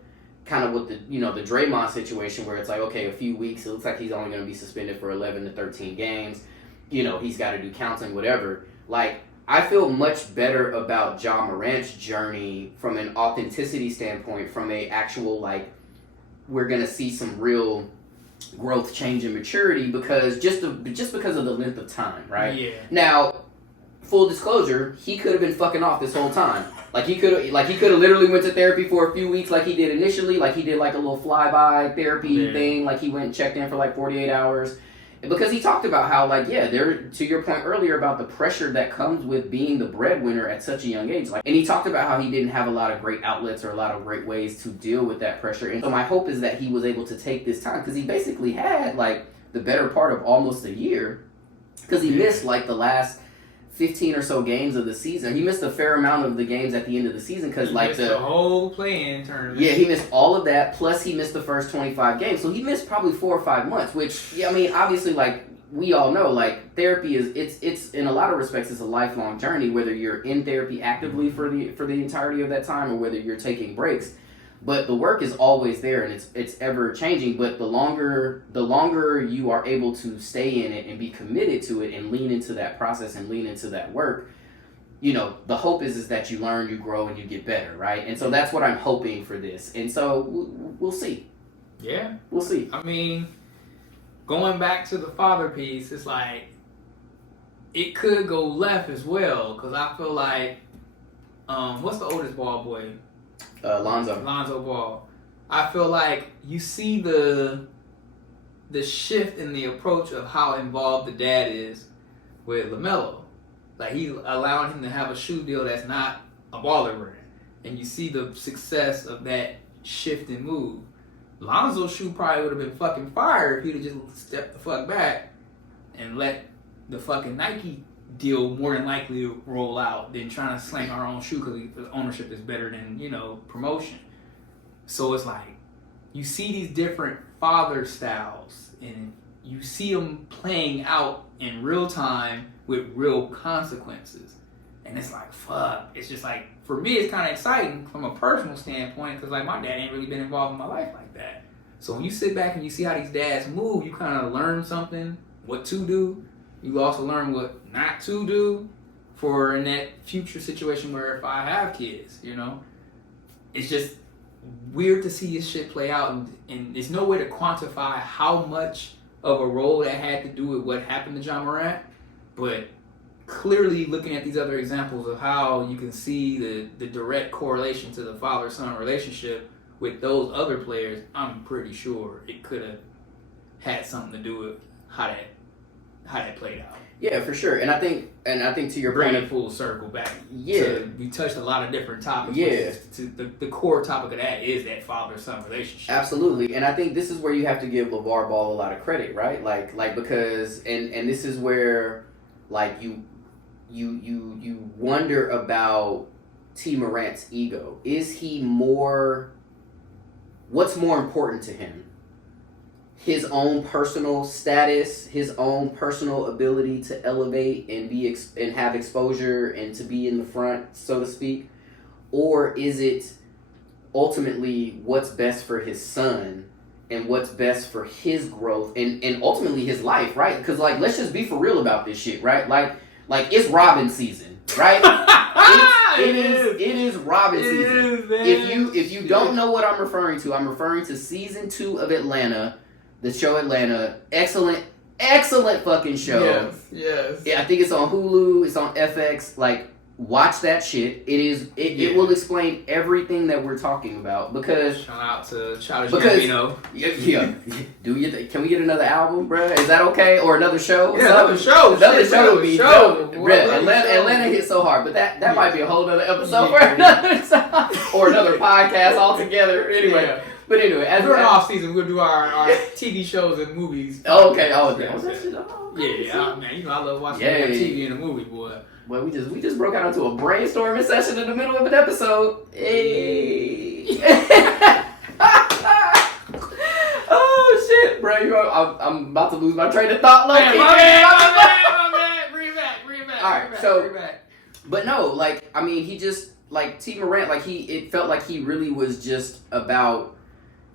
kind of with the Draymond situation, where it's like, okay, a few weeks, it looks like he's only going to be suspended for 11 to 13 games. He's got to do counseling, whatever. Like, I feel much better about Ja Morant's journey from an authenticity standpoint, from a actual, like, we're going to see some real growth, change, and maturity because just because of the length of time, right? Yeah. Now, full disclosure, he could have been fucking off this whole time. Like, he could have literally went to therapy for a few weeks like he did initially. Like, he did, like, a little flyby therapy thing. Like, he went and checked in for, like, 48 hours. Because he talked about how, like, to your point earlier about the pressure that comes with being the breadwinner at such a young age. Like, and he talked about how he didn't have a lot of great outlets or a lot of great ways to deal with that pressure. And so my hope is that he was able to take this time, because he basically had, like, the better part of almost a year, because he missed, like, the last 15 or so games of the season. He missed a fair amount of the games at the end of the season because, like, the whole play-in tournament. Yeah, he missed all of that. Plus, he missed the first 25 games, so he missed probably 4 or 5 months. Which, I mean, obviously, like, we all know, like, therapy is it's in a lot of respects it's a lifelong journey. Whether you're in therapy actively for the entirety of that time, or whether you're taking breaks. But the work is always there, and it's ever changing. But the longer you are able to stay in it and be committed to it and lean into that process and lean into that work, the hope is that you learn, you grow, and you get better, right? And so that's what I'm hoping for this. And so we'll see. Yeah, we'll see. I mean, going back to the father piece, it's like it could go left as well, because I feel like what's the oldest ball boy? Lonzo Ball. I feel like you see the shift in the approach of how involved the dad is with LaMelo. Like, he's allowing him to have a shoe deal that's not a baller brand. And you see the success of that shift and move. Lonzo's shoe probably would have been fucking fire if he'd have just stepped the fuck back and let the fucking Nike deal more than likely roll out than trying to slang our own shoe because ownership is better than, promotion. So it's like, you see these different father styles, and you see them playing out in real time with real consequences. And it's like, fuck. It's just like, for me, it's kind of exciting from a personal standpoint because, like, my dad ain't really been involved in my life like that. So when you sit back and you see how these dads move, you kind of learn something, what to do. You also learn what not to do for in that future situation where if I have kids, you know? It's just weird to see this shit play out, and there's no way to quantify how much of a role that had to do with what happened to Ja Morant, but clearly looking at these other examples of how you can see the direct correlation to the father-son relationship with those other players, I'm pretty sure it could have had something to do with how that played out. Yeah, for sure. And I think to your Bring point, it full circle back. Yeah, we touched a lot of different topics. Yeah, the core topic of that is that father-son relationship. Absolutely. And I think this is where you have to give LeVar Ball a lot of credit, right? Like because and this is where like you wonder about T. Morant's ego. Is he what's more important to him? His own personal status, his own personal ability to elevate and and have exposure and to be in the front, so to speak? Or is it ultimately what's best for his son and what's best for his growth and ultimately his life, right? Because, like, let's just be for real about this shit, right? Like it's Robin season, right? It is Robin season. If you don't know what I'm referring to season 2 of Atlanta, the show Atlanta. Excellent fucking show. Yes. Yeah, I think it's on Hulu, it's on FX. Like, watch that shit. It will explain everything that we're talking about because shout out to Gambino. Yeah. Can we get another album, bruh? Is that okay? Or another show? Yeah, another show. Another show would be dope. Atlanta hit so hard, but that might be a whole other episode for another time. Or another podcast altogether. Anyway. Yeah. But anyway, during off season, we'll do our TV shows and movies. Okay. Yeah, man. You know I love watching TV and a movie, boy. Well, we just broke out into a brainstorming session in the middle of an episode. Hey. Oh shit, bro! I'm about to lose my train of thought. My bad. Bring it back. All right, but no, like, I mean, he just, like, T. Morant, like, it felt like he really was just about.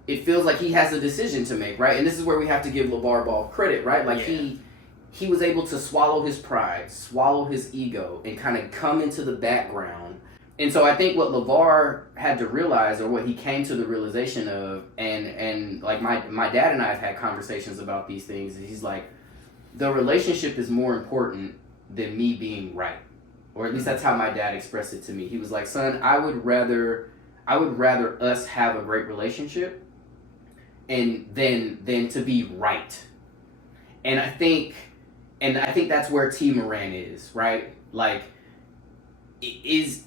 It feels like he has a decision to make, right? And this is where we have to give LeVar Ball credit, right? Like, he was able to swallow his pride, swallow his ego, and kind of come into the background. And so I think what LeVar had to realize, or what he came to the realization of, and like my dad and I have had conversations about these things, and he's like, the relationship is more important than me being right. Or at least that's how my dad expressed it to me. He was like, son, I would rather us have a great relationship and than to be right. And I think that's where T. Morant is, right? Like,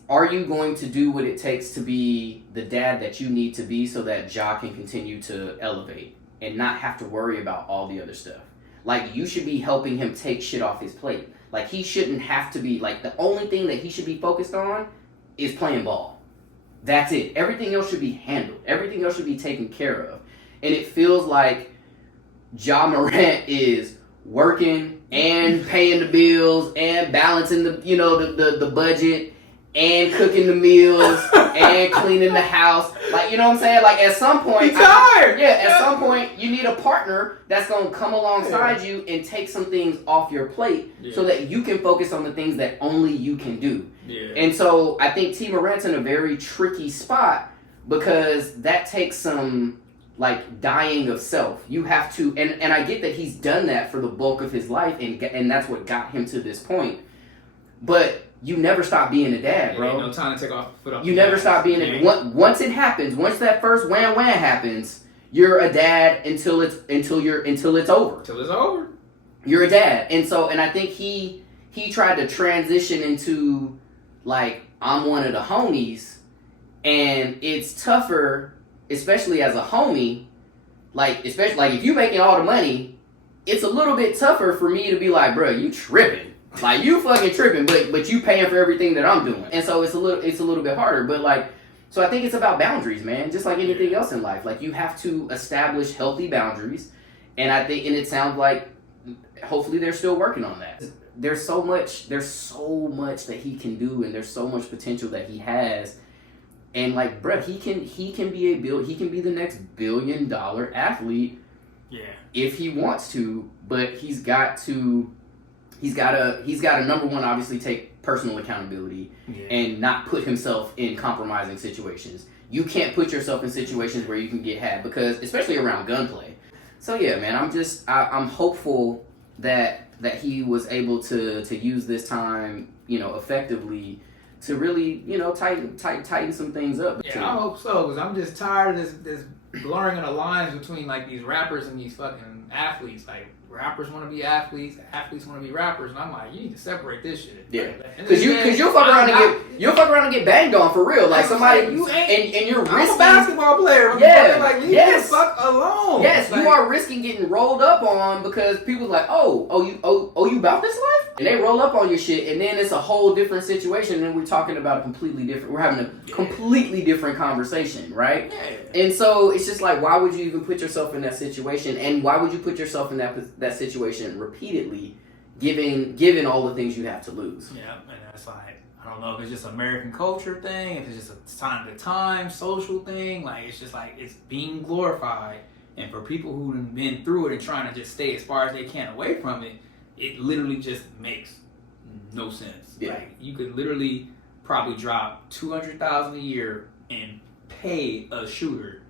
are you going to do what it takes to be the dad that you need to be so that Ja can continue to elevate and not have to worry about all the other stuff? Like, you should be helping him take shit off his plate. Like, he shouldn't have to be, like, the only thing that he should be focused on is playing ball. That's it. Everything else should be handled. Everything else should be taken care of. And it feels like Ja Morant is working and paying the bills and balancing the budget and cooking the meals and cleaning the house. Like, you know what I'm saying? Like, at some point, he's tired. At some point, you need a partner that's gonna come alongside you and take some things off your plate so that you can focus on the things that only you can do. Yeah. And so I think T. Morant's in a very tricky spot because that takes some, like, dying of self. You have to, and I get that he's done that for the bulk of his life, and that's what got him to this point. But you never stop being a dad, bro. Ain't no time to take off foot off. You never stop being a dad. Once it happens, once that first wham happens, you're a dad until it's over. Until it's over. You're a dad, and I think he tried to transition into, like, I'm one of the homies, and it's tougher. Especially as a homie, especially if you making all the money, it's a little bit tougher for me to be like, bro, you tripping. Like, you fucking tripping, but you paying for everything that I'm doing. And so it's a little bit harder. But, like, so I think it's about boundaries, man. Just like anything else in life. Like, you have to establish healthy boundaries. And I think, and it sounds like hopefully they're still working on that. There's so much that he can do, and there's so much potential that he has. And like, bruh, he can be the next $1 billion athlete. Yeah. If he wants to, but he's got to number one, obviously take personal accountability and not put himself in compromising situations. You can't put yourself in situations where you can get had, because especially around gunplay. So yeah, man, I'm hopeful that he was able to use this time, effectively to really, tighten some things up. Yeah, I hope so, because I'm just tired of this blurring of the lines between like these rappers and these fucking athletes. Like, rappers want to be athletes want to be rappers, and I'm like, you need to separate this shit. Yeah, because you'll fuck around and get banged on for real. Like somebody, and you're risking. I'm a basketball player. Yeah, like leave me the fuck alone. Yes, like, you are risking getting rolled up on because people like, you about this life, and they roll up on your shit, and then it's a whole different situation, and then we're talking about a completely different. We're having a completely different conversation, right? Yeah. And so it's just like, why would you even put yourself in that situation, and why would you put yourself in that situation repeatedly, given all the things you have to lose? Yeah, and that's like, I don't know if it's just American culture thing, if it's just a time to time social thing. Like, it's just like it's being glorified, and for people who've been through it and trying to just stay as far as they can away from it, it literally just makes no sense. Yeah. Like, you could literally probably drop $200,000 a year and pay a shooter.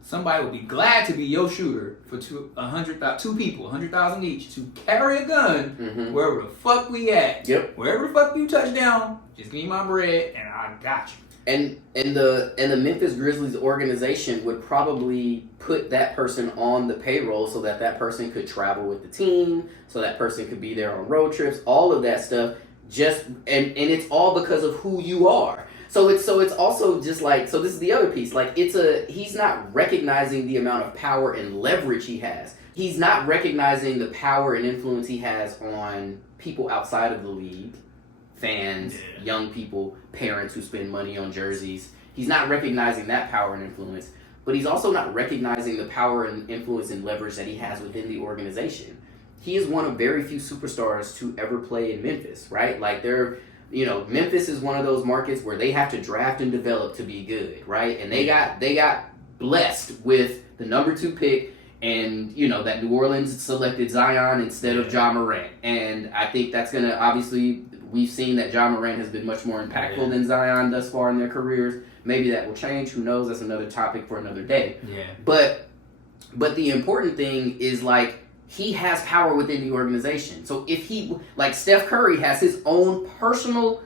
Somebody would be glad to be your shooter for two people, $100,000 each, to carry a gun wherever the fuck we at. Yep. Wherever the fuck you touch down, just give me my bread and I got you. And the Memphis Grizzlies organization would probably put that person on the payroll so that person could travel with the team, so that person could be there on road trips, all of that stuff. And it's all because of who you are. So it's also just like, so this is the other piece. Like, he's not recognizing the amount of power and leverage he has. He's not recognizing the power and influence he has on people outside of the league, fans, young people, parents who spend money on jerseys. He's not recognizing that power and influence, but he's also not recognizing the power and influence and leverage that he has within the organization. He is one of very few superstars to ever play in Memphis, right? Like, Memphis is one of those markets where they have to draft and develop to be good, right? And they got blessed with the number 2 pick, and that New Orleans selected Zion instead of Ja Morant. And I think that's gonna, obviously, we've seen that Ja Morant has been much more impactful than Zion thus far in their careers. Maybe that will change. Who knows? That's another topic for another day. Yeah. But the important thing is, like, he has power within the organization. So if like Steph Curry has his own personal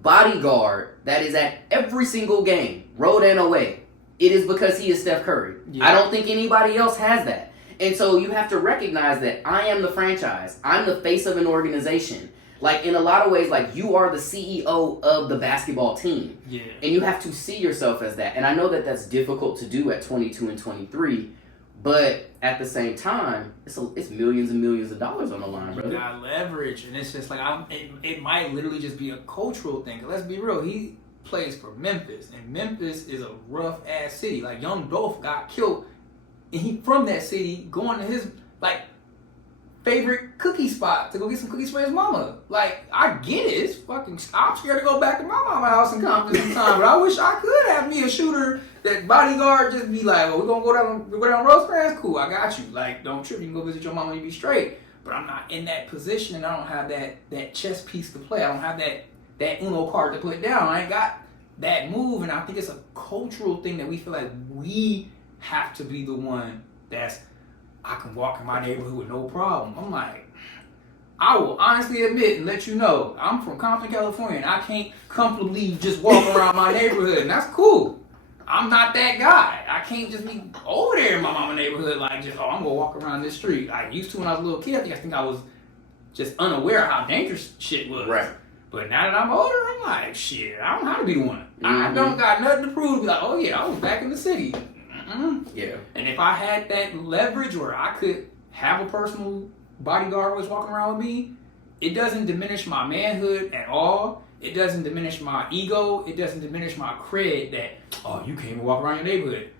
bodyguard that is at every single game, road and away, it is because he is Steph Curry. Yeah. I don't think anybody else has that. And so you have to recognize that I am the franchise. I'm the face of an organization. Like, in a lot of ways, like, you are the CEO of the basketball team. Yeah. And you have to see yourself as that. And I know that that's difficult to do at 22 and 23, but at the same time, it's millions and millions of dollars on the line, brother. You got leverage, and it's just like, it might literally just be a cultural thing. Let's be real, he plays for Memphis, and Memphis is a rough ass city. Like, Young Dolph got killed, and he from that city, going to his like favorite cookie spot to go get some cookies for his mama. Like, I get it. It's fucking. I'm scared to go back to my mama's house in Compton sometime, but I wish I could have me a shooter. That bodyguard just be like, well, we're gonna go down Rosecrans. Cool, I got you. Like, don't trip. You can go visit your mama and you be straight. But I'm not in that position, and I don't have that chess piece to play. I don't have that Uno card to put down. I ain't got that move, and I think it's a cultural thing that we feel like we have to be the one that's, I can walk in my neighborhood with no problem. I'm like, I will honestly admit and let you know, I'm from Compton, California, and I can't comfortably just walk around my neighborhood, and that's cool. I'm not that guy. I can't just be over there in my mama neighborhood like just, I'm gonna walk around this street. I used to when I was a little kid. I think I was just unaware of how dangerous shit was. Right. But now that I'm older, I'm like, shit, I don't know how to be one. I don't got nothing to prove to be like, oh yeah, I was back in the city. Yeah. And if I had that leverage where I could have a personal bodyguard who was walking around with me, it doesn't diminish my manhood at all. It doesn't diminish my ego. It doesn't diminish my cred that, oh, you can't even walk around your neighborhood.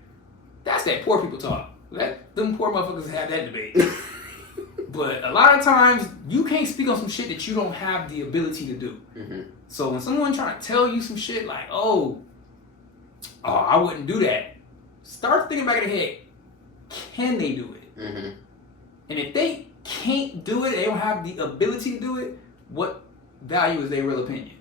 That's that poor people talk. Let them poor motherfuckers have that debate. But a lot of times, you can't speak on some shit that you don't have the ability to do. Mm-hmm. So when someone trying to tell you some shit like, oh, I wouldn't do that, start thinking back in the head, can they do it? Mm-hmm. And if they can't do it, they don't have the ability to do it, what value is their real opinion?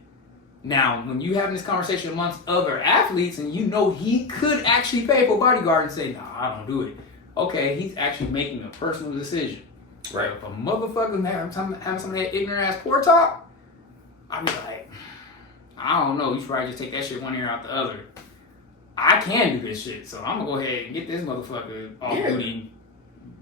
Now, when you having this conversation amongst other athletes and you know he could actually pay for a bodyguard and say, nah, I don't do it. Okay, he's actually making a personal decision. Right. If a motherfucker having some of that ignorant ass poor talk, I'd be like, I don't know, you should probably just take that shit one ear out the other. I can do this shit, so I'm gonna go ahead and get this motherfucker off duty,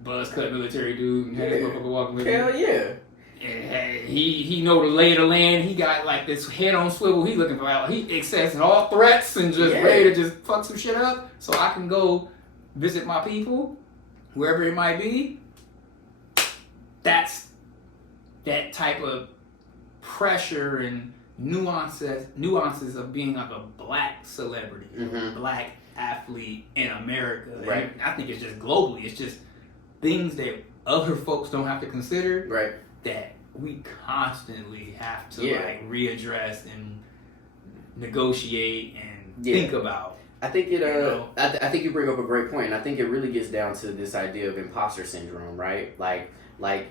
buzz cut military dude, and have this motherfucker walking with me. Hell yeah. And he know the lay of the land. He got like this head on swivel. He looking for out. He accessing all threats and just ready to just fuck some shit up, so I can go visit my people, wherever it might be. That's that type of pressure and nuances of being like a black celebrity, black athlete in America. Right. And I think it's just globally. It's just things that other folks don't have to consider. Right. That we constantly have to like readdress and negotiate and think about. I think it. I think you bring up a great point, and I think it really gets down to this idea of imposter syndrome, right? Like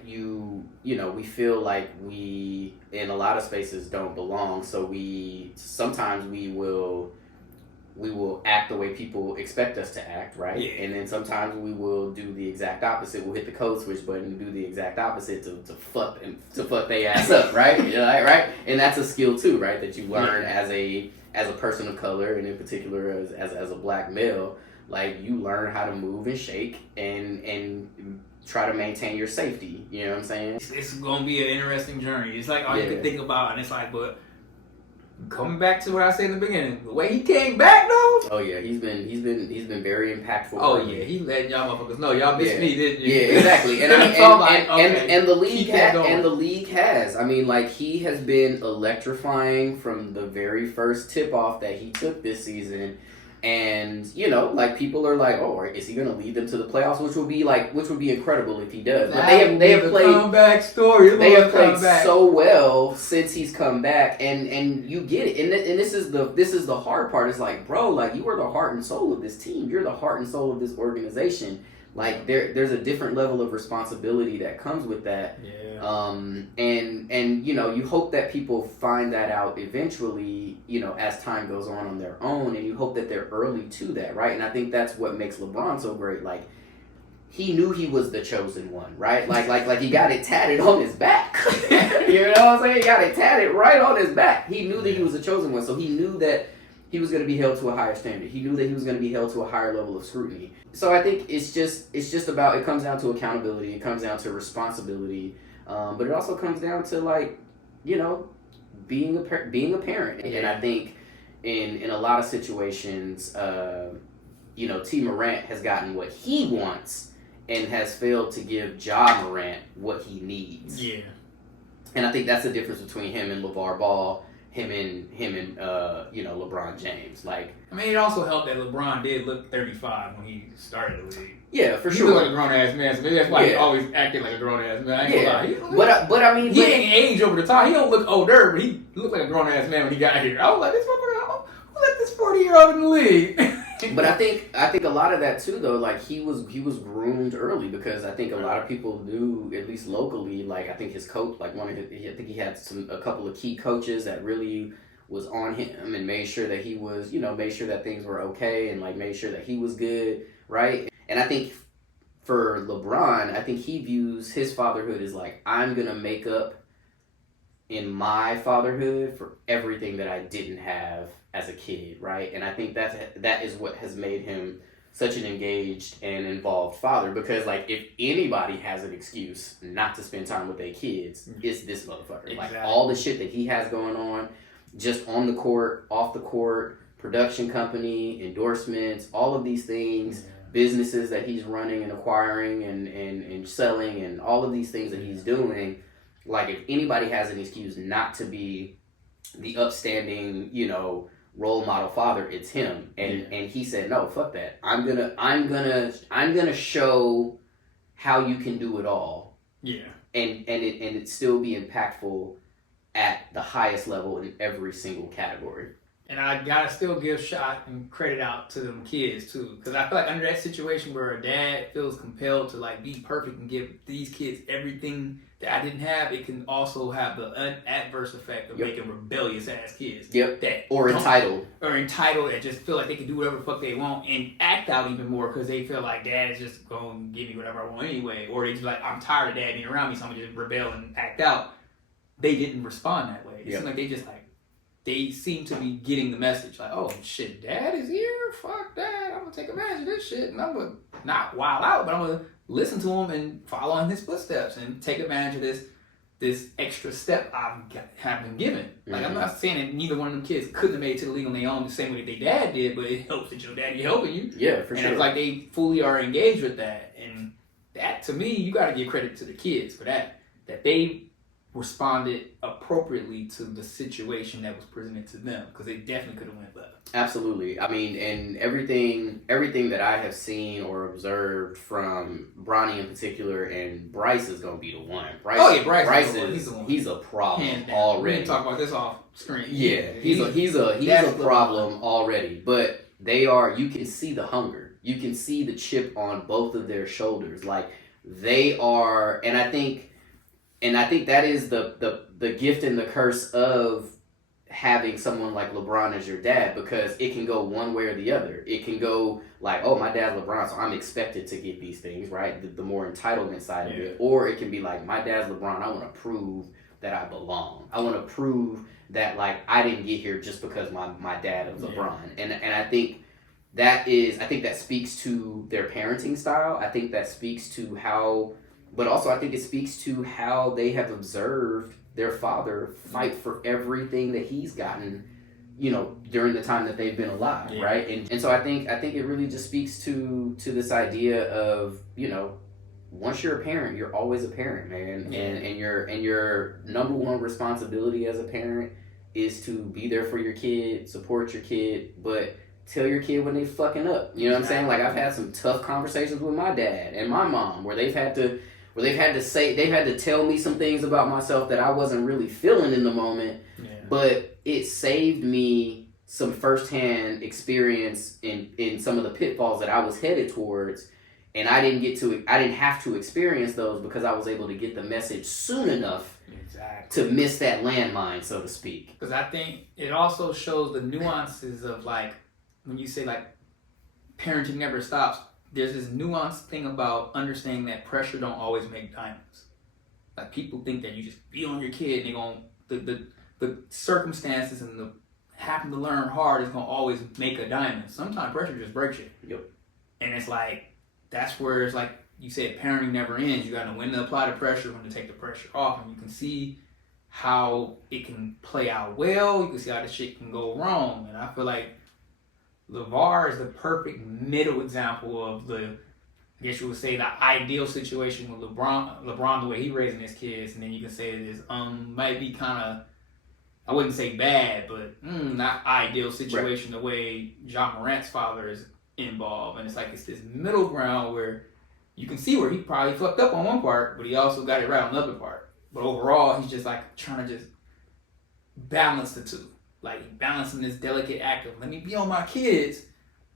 you know, we feel like we in a lot of spaces don't belong, so sometimes we will act the way people expect us to act, right? Yeah. And then sometimes we will do the exact opposite. We'll hit the code switch button and do the exact opposite to fuck their ass up, right? Right? And that's a skill too, right? That you learn as a person of color, and in particular as a black male. Like, you learn how to move and shake and try to maintain your safety. You know what I'm saying? It's gonna be an interesting journey. It's like all you can think about, and it's like, but coming back to what I said in the beginning, the way he came back though. Oh yeah, he's been very impactful. Oh yeah, he letting y'all motherfuckers know y'all missed me, didn't you? Yeah, exactly. And and the league has. I mean, like, he has been electrifying from the very first tip off that he took this season. And, you know, like, people are like, oh, is he going to lead them to the playoffs? Which would be incredible if he does. But they have played comeback story. They have played so well since he's come back, and you get it. And this is the hard part. It's like, bro, like, you are the heart and soul of this team. You're the heart and soul of this organization. Like, there's a different level of responsibility that comes with that. Yeah. And you know, you hope that people find that out eventually, you know, as time goes on their own, and you hope that they're early to that, right? And I think that's what makes LeBron so great. Like, he knew he was the chosen one, right? Like he got it tatted on his back. You know what I'm saying? He got it tatted right on his back. He knew that he was the chosen one, so he knew that he was going to be held to a higher standard. He knew that he was going to be held to a higher level of scrutiny. So I think it's just about, it comes down to accountability. It comes down to responsibility. But it also comes down to, like, you know, being a parent. And I think in a lot of situations, you know, T. Morant has gotten what he wants and has failed to give Ja Morant what he needs. Yeah. And I think that's the difference between him and LeVar Ball, him and you know, LeBron James. Like, I mean, it also helped that LeBron did look 35 when he started the league. Yeah, for he sure. He looked like a grown ass man, so maybe that's why he always acted like a grown ass man. I ain't gonna lie. But I mean, he ain't age over the top. He don't look older, but he looked like a grown ass man when he got here. I was like, this motherfucker, who let this 40-year-old in the league? But I think a lot of that too, though, like, he was groomed early, because I think a lot of people knew, at least locally, like, I think his coach, like, I think he had a couple of key coaches that really was on him and made sure that he was, you know, made sure that things were okay, and, like, made sure that he was good, right? And I think for LeBron, I think he views his fatherhood as, like, I'm gonna make up in my fatherhood for everything that I didn't have as a kid, right? And I think that is what has made him such an engaged and involved father, because, like, if anybody has an excuse not to spend time with their kids, it's this motherfucker. Exactly. Like, all the shit that he has going on, just on the court, off the court, production company, endorsements, all of these things, businesses that he's running and acquiring and selling, and all of these things that he's doing. Like, if anybody has an excuse not to be the upstanding, you know, role model father, it's him. And he said, no, fuck that. I'm gonna show how you can do it all. Yeah. And it still be impactful at the highest level in every single category. And I gotta still give shot and credit out to them kids too, because I feel like under that situation where a dad feels compelled to like be perfect and give these kids everything that I didn't have, it can also have the adverse effect of making rebellious ass kids. Yep. Or entitled and just feel like they can do whatever the fuck they want and act out even more because they feel like dad is just going to give me whatever I want anyway, or they just like, I'm tired of dad being around me, so I'm gonna just rebel and act out. They didn't respond that way. It seemed like they just like. They seem to be getting the message, like, oh shit, dad is here, fuck that, I'm gonna take advantage of this shit, and I'm gonna not wild out, but I'm gonna listen to him and follow in his footsteps and take advantage of this extra step have been given. Like, I'm not saying that neither one of them kids couldn't have made it to the league on their own the same way that their dad did, but it helps that your daddy helping you. Yeah, for sure. And it's like they fully are engaged with that, and that, to me, you gotta give credit to the kids for that they responded appropriately to the situation that was presented to them, because they definitely could have went left. Absolutely. I mean, and everything that I have seen or observed from Bronny in particular, and Bryce is going to be the one. Bryce he's a problem already. We didn't talk about this off screen. Yeah, he's a problem already. But you can see the hunger. You can see the chip on both of their shoulders. Like, they are, and I think that is the gift and the curse of having someone like LeBron as your dad, because it can go one way or the other. It can go like, oh, my dad's LeBron, so I'm expected to get these things, right? The more entitlement side of it. Or it can be like, my dad's LeBron, I want to prove that I belong. I want to prove that, like, I didn't get here just because my dad was LeBron. And I think that speaks to their parenting style. I think that speaks to how... But also, I think it speaks to how they have observed their father fight for everything that he's gotten, during the time that they've been alive, right? And so I think it really just speaks to this idea of, once you're a parent, you're always a parent, man. And your number one responsibility as a parent is to be there for your kid, support your kid, but tell your kid when they fucking up. You know what I'm saying? Like, I've had some tough conversations with my dad and my mom where they've had to tell me some things about myself that I wasn't really feeling in the moment, but it saved me some firsthand experience in some of the pitfalls that I was headed towards, and I didn't have to experience those because I was able to get the message soon enough to miss that landmine, so to speak. Because I think it also shows the nuances of, like, when you say, like, parenting never stops, there's this nuanced thing about understanding that pressure don't always make diamonds. Like, people think that you just be on your kid and the circumstances and the having to learn hard is gonna always make a diamond. Sometimes pressure just breaks you. Yep. And it's like, that's where it's like you said, parenting never ends. You gotta know when to apply the pressure, when to take the pressure off, and you can see how it can play out well. You can see how the shit can go wrong. And I feel like LeVar is the perfect middle example of I guess you would say, the ideal situation with LeBron, the way he raising his kids, and then you can say it is might be kind of, I wouldn't say bad, but not ideal situation, the way Ja Morant's father is involved. And it's like, it's this middle ground where you can see where he probably fucked up on one part, but he also got it right on the other part. But overall, he's just like trying to just balance the two. Like, balancing this delicate act of, let me be on my kids,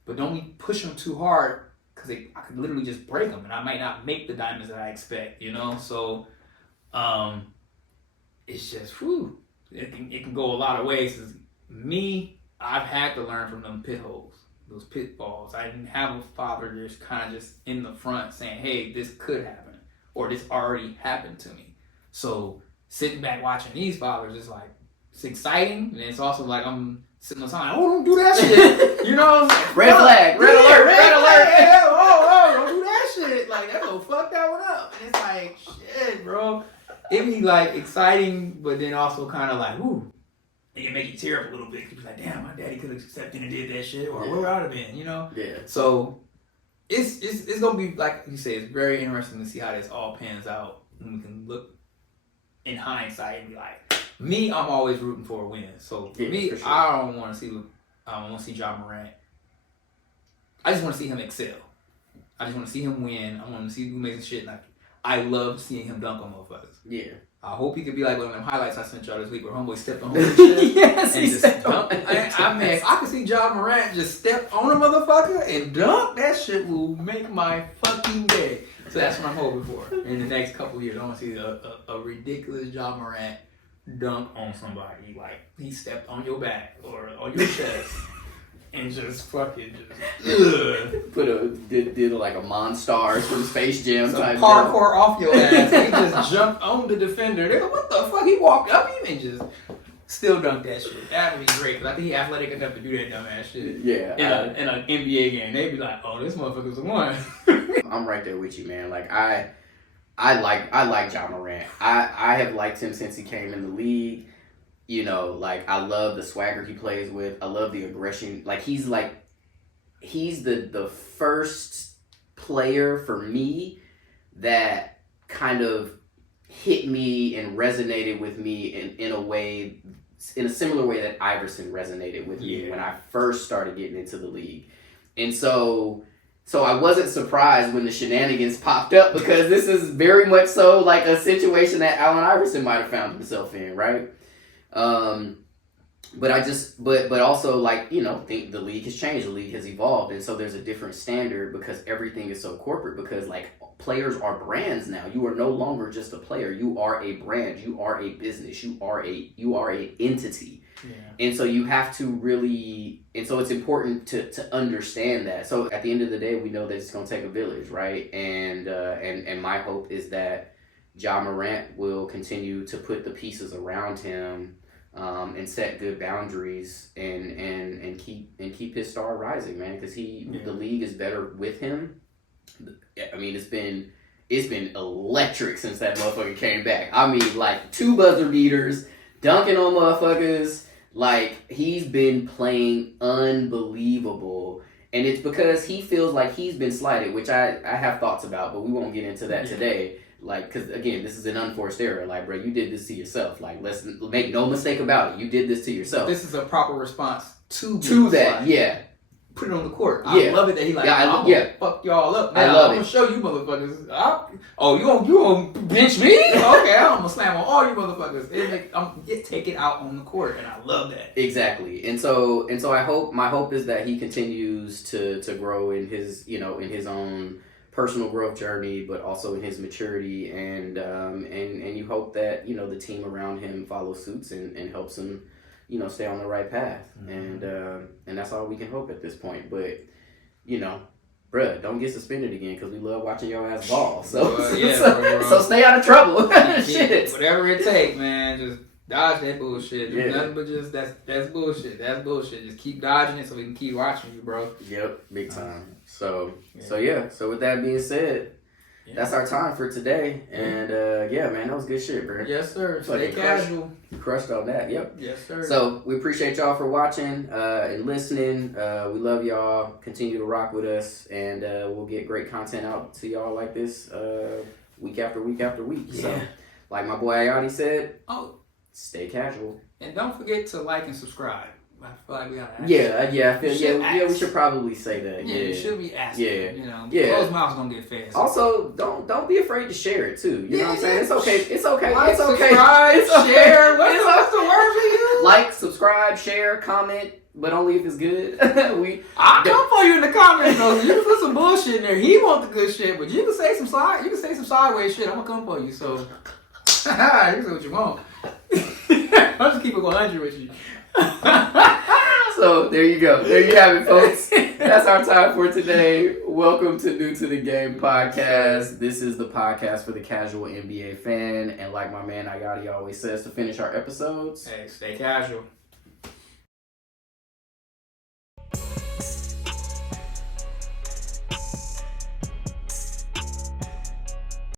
but don't be pushing them too hard, because I could literally just break them, and I might not make the diamonds that I expect, So, it's just, it can go a lot of ways. Me, I've had to learn from them pit holes, those pitfalls. I didn't have a father just kind of just in the front saying, hey, this could happen, or this already happened to me. So, sitting back watching these fathers is like, it's exciting, and it's also like I'm sitting on something like, oh, don't do that shit. Like, red flag, red alert. Yeah, don't do that shit. Like, that's gonna fuck that one up. And it's like, shit, bro. It be like exciting, but then also kind of like, ooh, it can make you tear up a little bit. You be like, damn, my daddy could have accepted and did that shit, or where would I have been, Yeah. So it's gonna be, like you say, it's very interesting to see how this all pans out, and we can look in hindsight and be like, me, I'm always rooting for a win. So for me, for sure. I don't want to see I want to see Ja Morant. I just want to see him excel. I just want to see him win. I want to see who makes shit. Like, I love seeing him dunk on motherfuckers. Yeah. I hope he could be like one of them highlights I sent y'all this week where homeboy stepped on his shit. Yes, and he just stepped dunk. I mean, if I could see Ja Morant just step on a motherfucker and dunk, that shit will make my fucking day. So that's what I'm hoping for in the next couple of years. I want to see a ridiculous Ja Morant dunk on somebody. Like, he stepped on your back or on your chest. And just fucking did like a Monstars from Space Jam some type parkour off your ass. He just jumped on the defender. They go, what the fuck? He walked up him and just still dunked that shit. That would be great because I think he athletic enough to do that dumbass shit. Yeah. In an NBA game, they'd be like, oh, this motherfucker's the one. I'm right there with you, man. Like I like Ja Morant. I have liked him since he came in the league. You know, like, I love the swagger he plays with. I love the aggression. Like, he's the first player for me that kind of hit me and resonated with me in a similar way that Iverson resonated with me when I first started getting into the league. And so I wasn't surprised when the shenanigans popped up because this is very much so like a situation that Allen Iverson might have found himself in, right? But also, like, you know, think the league has changed, the league has evolved, and so there's a different standard because everything is so corporate, because like players are brands now. You are no longer just a player, you are a brand, you are a business, you are a entity. Yeah. And so you have to really, and so it's important to understand that. So at the end of the day, we know that it's going to take a village, right? And my hope is that Ja Morant will continue to put the pieces around him and set good boundaries and keep his star rising, man. Because the league is better with him. I mean, it's been electric since that motherfucker came back. I mean, like 2 buzzer beaters, dunking on motherfuckers. Like, he's been playing unbelievable. And it's because he feels like he's been slighted, which I have thoughts about, but we won't get into that today. Like, because, again, this is an unforced error. Like, bro, you did this to yourself. Like, let's make no mistake about it. You did this to yourself. This is a proper response to that, yeah. Put it on the court. I love it that he like, I'm gonna fuck y'all up now. I love I'm gonna show you motherfuckers. You gonna bench me? Okay, I'm gonna slam on all you motherfuckers. I'm take it out on the court, and I love that. Exactly. And so my hope is that he continues to grow in his own personal growth journey, but also in his maturity, and you hope that, you know, the team around him follows suits and helps him, you know, stay on the right path. Mm-hmm. And that's all we can hope at this point. But, you know, bruh, don't get suspended again because we love watching your ass ball. So so stay out of trouble. Shit. Whatever it takes, man. Just dodge that bullshit. Yeah. Nothing but just that's bullshit. That's bullshit. Just keep dodging it so we can keep watching you, bro. Yep, big time. So with that being said, that's our time for today. And man, that was good shit, bro. Yes, sir. Stay casual. Crushed on that. Yep. Yes, sir. So we appreciate y'all for watching and listening. We love y'all. Continue to rock with us, and we'll get great content out to y'all like this week after week after week. Yeah. So, like my boy Ayati said, stay casual. And don't forget to like and subscribe. I feel like we gotta ask. We should probably say that. Yeah, you should be asking. Yeah. You know, closed mouths don't get fed. Also, don't be afraid to share it too. You know what I'm saying? It's okay. It's okay. Like, it's okay. Subscribe, share. What's the word for you? Like, subscribe, share, comment, but only if it's good. I'll come for you in the comments though. You can put some bullshit in there. He want the good shit, but you can say some sideways shit. I'm gonna come for you. So you can say what you want. I'll just keep it 100 with you. So there you go. There you have it, folks. That's our time for today. Welcome to New to the Game podcast. This is the podcast for the casual NBA fan. And like my man Ayati always says to finish our episodes, hey, stay casual.